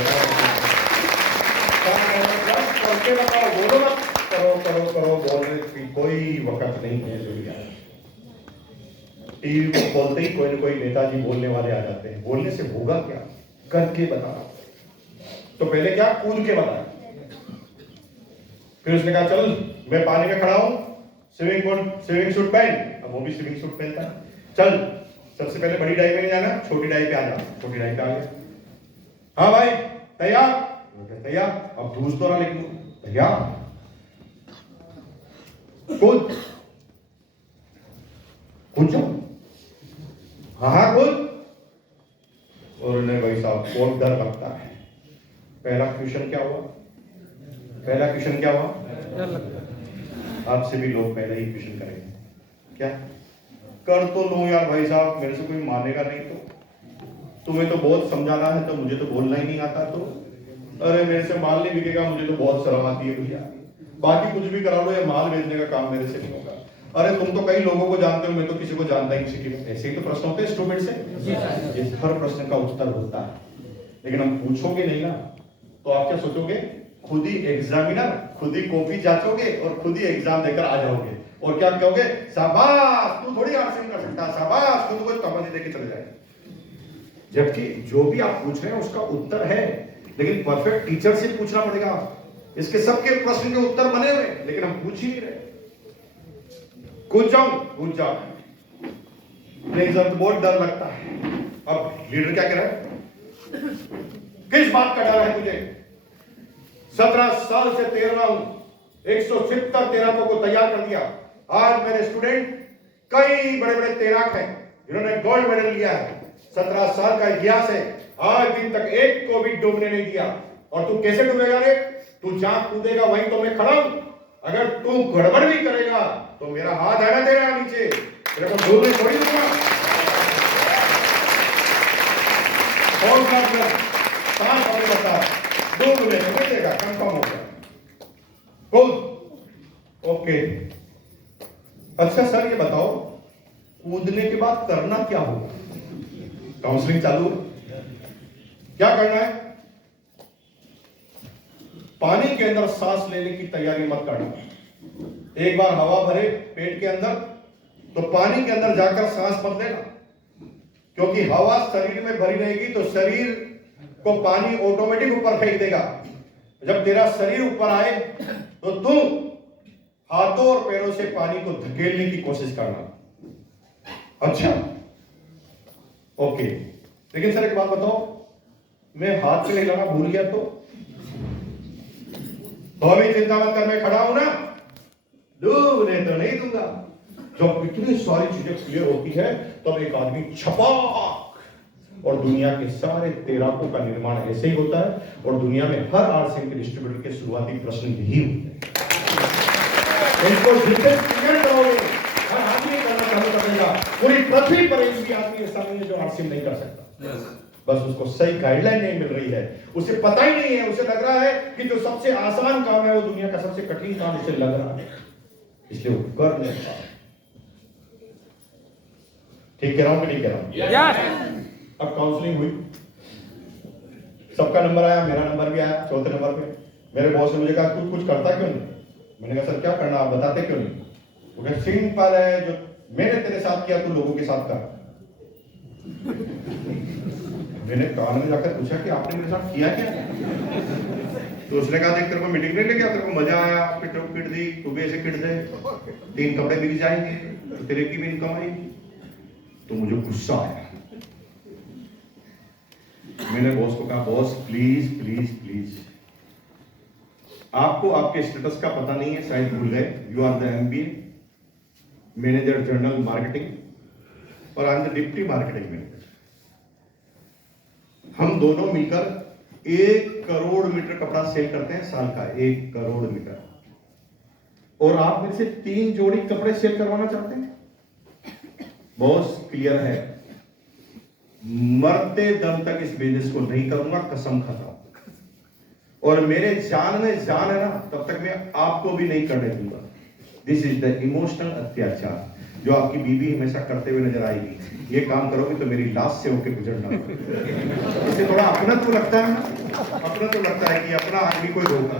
करके बताओ, बोलो मत करो करो करो, बोलने की कोई वक्त नहीं है दुनिया में। टीवी को खोलते ही कोई ना कोई नेताजी बोलने वाले आ जाते हैं, बोलने से होगा क्या, करके बताओ। तो पहले क्या, कूद के बताया, फिर उसने कहा चल मैं पानी में खड़ा हूं, स्विमिंग सूट पहन, अब वो भी स्विमिंग सूट पहनता है, चल सबसे पहले बड़ी डाइव में नहीं जाना, छोटी डाइव पे आ जा। छोटी डाइव पे आ गया, हाँ भाई तैयार, तैयार, अब धूस तो रहा लेकिन तैयार, कूद कूद जाओ, हाँ कूद। और उन्हें भाई साहब बहुत डर लगता है। पहला क्वेश्चन क्या हुआ, पहला क्वेश्चन क्या हुआ, आपसे भी लोग पहले ही क्वेश्चन करेंगे, क्या कर तो लो यार भाई साहब, मेरे से कोई मानेगा नहीं तो, तुम्हें तो बहुत समझाना है तो मुझे तो बोलना ही नहीं आता, तो अरे मेरे से माल नहीं बिकेगा, मुझे तो बहुत शर्म आती है भैया, बाकी कुछ भी करा लो, ये माल बेचने का काम मेरे से नहीं होगा। अरे तुम तो कई लोगों को जानते हो, मैं तो किसी को जानता ही नहीं। ऐसे ही तो प्रश्न होते हैं स्टूडेंट से, इस हर प्रश्न का उत्तर होता है, लेकिन हम पूछोगे नहीं ना, तो आप क्या सोचोगे, खुद ही एग्जामिनर, खुद ही कॉपी जांचोगे और खुद ही एग्जाम देकर आ जाओगे, और क्या कहोगे, शाबाश तू थोड़ी आंसर कर सकता, शाबाश खुद को कमाने देके चले जाए। जबकि जो भी आप पूछ रहे हैं उसका उत्तर है, लेकिन परफेक्ट टीचर से पूछना पड़ेगा। इसके सबके प्रश्न के उत्तर बने हुए, लेकिन हम पूछ ही नहीं रहे। कूद जाओ, नहीं सर तो बहुत डर लगता है। अब लीडर क्या कह रहा है, किस बात का डर है तुझे, 17 साल से तैर रहा हूं, 170 तैराकों को तैयार कर दिया। आज मेरे स्टूडेंट कई बड़े बड़े तैराक हैं जिन्होंने गोल्ड मेडल लिया है, 17 साल का इतिहास है, आज दिन तक एक को भी डूबने नहीं दिया। और तू कैसे डूबेगा रे, तू जहां कूदेगा वहीं तो मैं खड़ा हूं, अगर तू गड़बड़ भी करेगा तो मेरा हाथ आएगा तेरा नीचे, तेरे को डूबने थोड़ी दूंगा। और सांस अपने बता, डूबने नहीं देगा, कंफर्म हो गया, कूद। ओके, अच्छा सर ये बताओ कूदने के बाद करना क्या होगा, काउंसलिंग चालू है, क्या करना है, पानी के अंदर सांस लेने की तैयारी मत करना। एक बार हवा भरे पेट के अंदर तो पानी के अंदर जाकर सांस मत लेना, क्योंकि हवा शरीर में भरी रहेगी तो शरीर को पानी ऑटोमेटिक ऊपर फेंक देगा। जब तेरा शरीर ऊपर आए तो तुम हाथों और पैरों से पानी को धकेलने की कोशिश करना। अच्छा ओके, लेकिन सर एक बात बताओ, मैं हाथ से नहीं लगा भूल गया तो अभी चिंता मत कर, मैं खड़ा हूं ना, डूबने तो नहीं दूंगा। जब इतनी सारी चीजें क्लियर होती है तब एक आदमी छपाक, और दुनिया के सारे तैराकों का निर्माण ऐसे ही होता है, और दुनिया में हर आरसीएम के डिस्ट्रीब्यूटर के शुरुआती प्रश्न यही होते हैं। इनको जितने क्लियर करोगे हर आदमी करना चालू कर देगा। पूरी पृथ्वी पर एक भी आदमी ऐसा नहीं है जो आरसीएम नहीं कर सकता, बस उसको सही गाइडलाइन नहीं मिल रही है, उसे पता ही नहीं है, उसे लग रहा है कि जो सबसे आसान काम है वो दुनिया का सबसे कठिन काम उसे लग रहा है, इसलिए वो कर नहीं पा रहा। ठीक कह रहा हूं कि नहीं कह रहा हूं? अब काउंसलिंग हुई, सबका नंबर आया, मेरा नंबर भी आया, चौथे नंबर पे मेरे बॉस ने मुझे कहा तू कुछ करता क्यों नहीं? मैंने कहा सर क्या करना, आप बताते क्यों नहीं? वो कहा सिंपल है, जो मैंने तेरे साथ किया तू लोगों के साथ कर। मैंने कान में जाकर पूछा कि आपने मेरे साथ किया क्या? तो उसने कहा देख तेरे को मीटिंग नहीं लेके, तेरे को मजा आया, पिट दी, तू भी ऐसे पिट दे, 3 कपड़े बिक जाएंगे, तो तेरे की भी इनकम आएगी। तो मुझे गुस्सा आया, मैंने बॉस को कहा बॉस प्लीज प्लीज प्लीज, आपको आपके स्टेटस का पता नहीं है, शायद भूल गए, you are the MBA manager general marketing और I am the deputy marketing manager. हम दोनों मिलकर 1 करोड़ मीटर कपड़ा सेल करते हैं साल का, 1 करोड़ मीटर। और आप मेरे से 3 जोड़ी कपड़े सेल करवाना चाहते हैं? बहुत क्लियर है, मरते दम तक इस बिजनेस को नहीं करूंगा, कसम खाता हूं। और मेरे जान में जान है ना, तब तक मैं आपको भी नहीं करने दूंगा। दिस इज द इमोशनल अत्याचार जो आपकी बीवी हमेशा करते हुए नजर आएगी। ये काम करोगे तो मेरी लाश से होकर गुजरना। इसे थोड़ा अपना तो लगता है ना, अपना तो लगता है कि अपना आदमी कोई धोखा।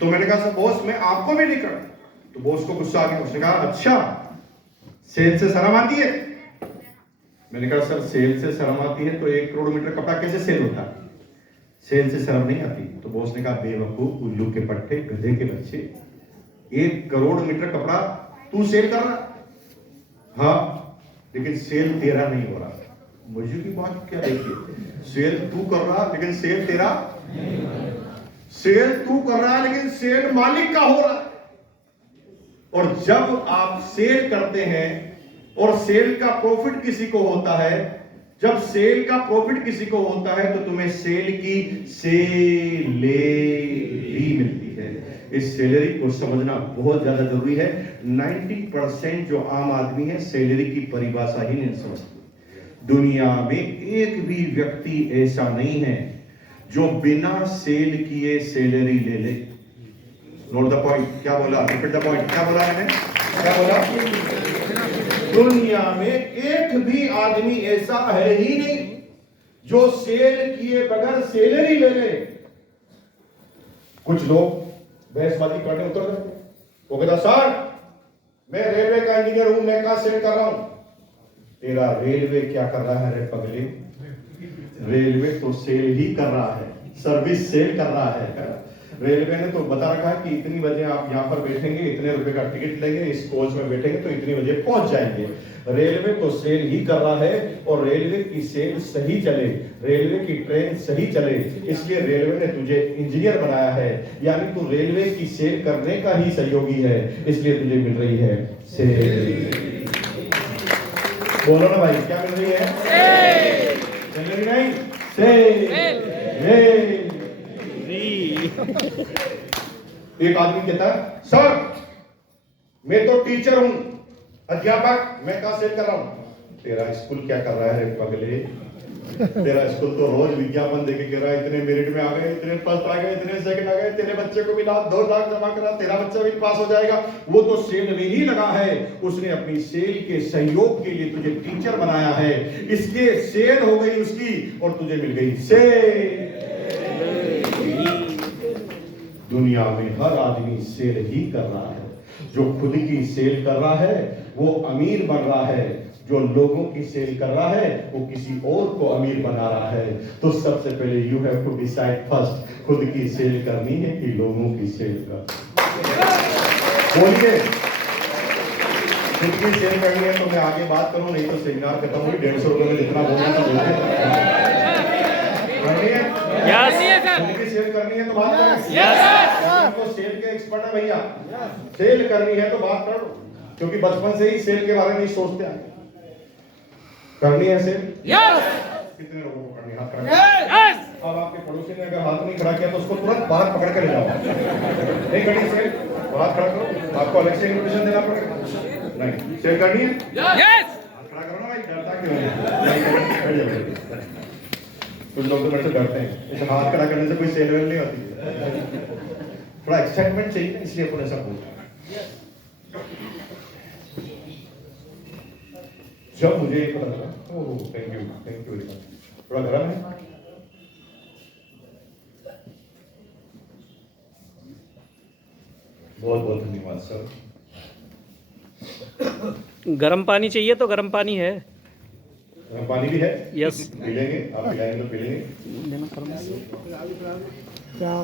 तो मैंने कहा सर बॉस मैं आपको भी नहीं कर। तो बॉस को गुस्सा आ गया, उसने कहा अच्छा सेल से शर्म आती है? मैंने कहा सर सेल से शर्म आती है तो 1 करोड़ मीटर कपड़ा कैसे सेल होता है? सेल से शर्म नहीं आती। तो बॉस ने कहा बेवकूफ, उल्लू के पट्टे, गधे के बच्चे, 1 करोड़ मीटर कपड़ा तू सेल कर रहा? हाँ, लेकिन सेल तेरा नहीं हो रहा। मुझे की बात क्या देखिए, सेल तू कर रहा लेकिन सेल तेरा, सेल तू कर रहा लेकिन सेल मालिक का हो रहा। और जब आप सेल करते हैं और सेल का प्रॉफिट किसी को होता है, जब सेल का प्रॉफिट किसी को होता है तो तुम्हें सेल की सैलरी मिलती है। इस सैलरी को समझना बहुत ज्यादा जरूरी है। 90% जो आम आदमी है सैलरी की परिभाषा ही नहीं समझते। दुनिया में एक भी व्यक्ति ऐसा नहीं है जो बिना सेल किए सैलरी ले ले। नोट द पॉइंट, क्या बोला? रिपीट द पॉइंट, क्या बोला मैंने? क्या बोला? दुनिया में एक भी आदमी ऐसा है ही नहीं जो सेल किए बगैर सैलरी ले ले। कुछ लोग बहसबाजी करने उतर गए। वो कहता सर मैं रेलवे का इंजीनियर हूं, मैं कहां सेल कर रहा हूं? तेरा रेलवे क्या कर रहा है रे पगले? रेलवे तो सेल ही कर रहा है, सर्विस सेल कर रहा है। रेलवे ने तो बता रखा है कि इतनी बजे आप यहाँ पर बैठेंगे, इतने रुपए का टिकट लेंगे, इस कोच में बैठेंगे तो इतनी बजे पहुंच जाएंगे। रेलवे तो सेल ही कर रहा है। और रेलवे की सेल सही चले, रेलवे की ट्रेन सही चले, इसलिए रेलवे ने तुझे इंजीनियर बनाया है। यानी तू रेलवे की सेल करने का ही सहयोगी है, इसलिए तुझे मिल रही है सेल। बोलो ना भाई, क्या मिल रही है? सैलरी नहीं, सेल। एक आदमी कहता है सर मैं तो टीचर हूं, अध्यापक, मैं कहां सेल कर रहा हूं? तेरा स्कूल क्या कर रहा है पगले? तेरा स्कूल तो रोज विज्ञापन देके कह रहा है इतने मेरिट में आ गए, इतने फर्स्ट आ गए, इतने सेकंड आ गए, तेरे बच्चे को भी 2 लाख जमा करा, तेरा बच्चा भी पास हो जाएगा। वो तो सेल में ही लगा है। उसने अपनी सेल के सहयोग के लिए तुझे टीचर बनाया है, इसलिए सेल हो गई उसकी और तुझे मिल गई सेल। दुनिया में हर आदमी सेल ही कर रहा है। जो खुद की सेल कर रहा है वो अमीर बन रहा है, जो लोगों की सेल कर रहा है वो किसी और को अमीर बना रहा है। तो सबसे पहले you have to decide first, खुद की सेल करनी है कि लोगों की सेल कर? बोलिए, खुद की सेल करनी है तो मैं आगे बात करूं, नहीं तो सेमिनार खत्म हुई। 150 रुपए में जितना बोलना था बोलते। करनी है? खुद की सेल करनी है तो बात करें। तो सेल के एक्सपर्ट है भैया, सेल करनी है तो बात करो, क्योंकि बचपन से ही सेल के बारे में सोचते हैं। करनी है सेल? कितने लोगों को करनी है? हाथ खड़ा। अब आपके पड़ोसी ने अगर हाथ नहीं खड़ा किया तो उसको तुरंत बाहर पकड़ कर ले जाओ। नहीं करनी सेल, हाथ खड़ा करो, आपको अलग से इन्विटेशन देना पड़ेगा। नहीं, सेल करनी है? हाथ खड़ा करो ना भाई, डरता क्यों है? कुछ लोग तो मेरे से डरते हैं, इसे हाथ खड़ा करने से कोई सेल वेल नहीं होती। थोड़ा एक्साइटमेंट चाहिए, इसलिए अपन ऐसा बोलते हैं। जब मुझे पता लगा, oh thank you very much, थोड़ा गरम है। बहुत बहुत धन्यवाद सर। गर्म पानी चाहिए तो गर्म पानी है, गर्म पानी भी है। यस, पी लेंगे, आप पिलाएंगे तो पी लेंगे। क्या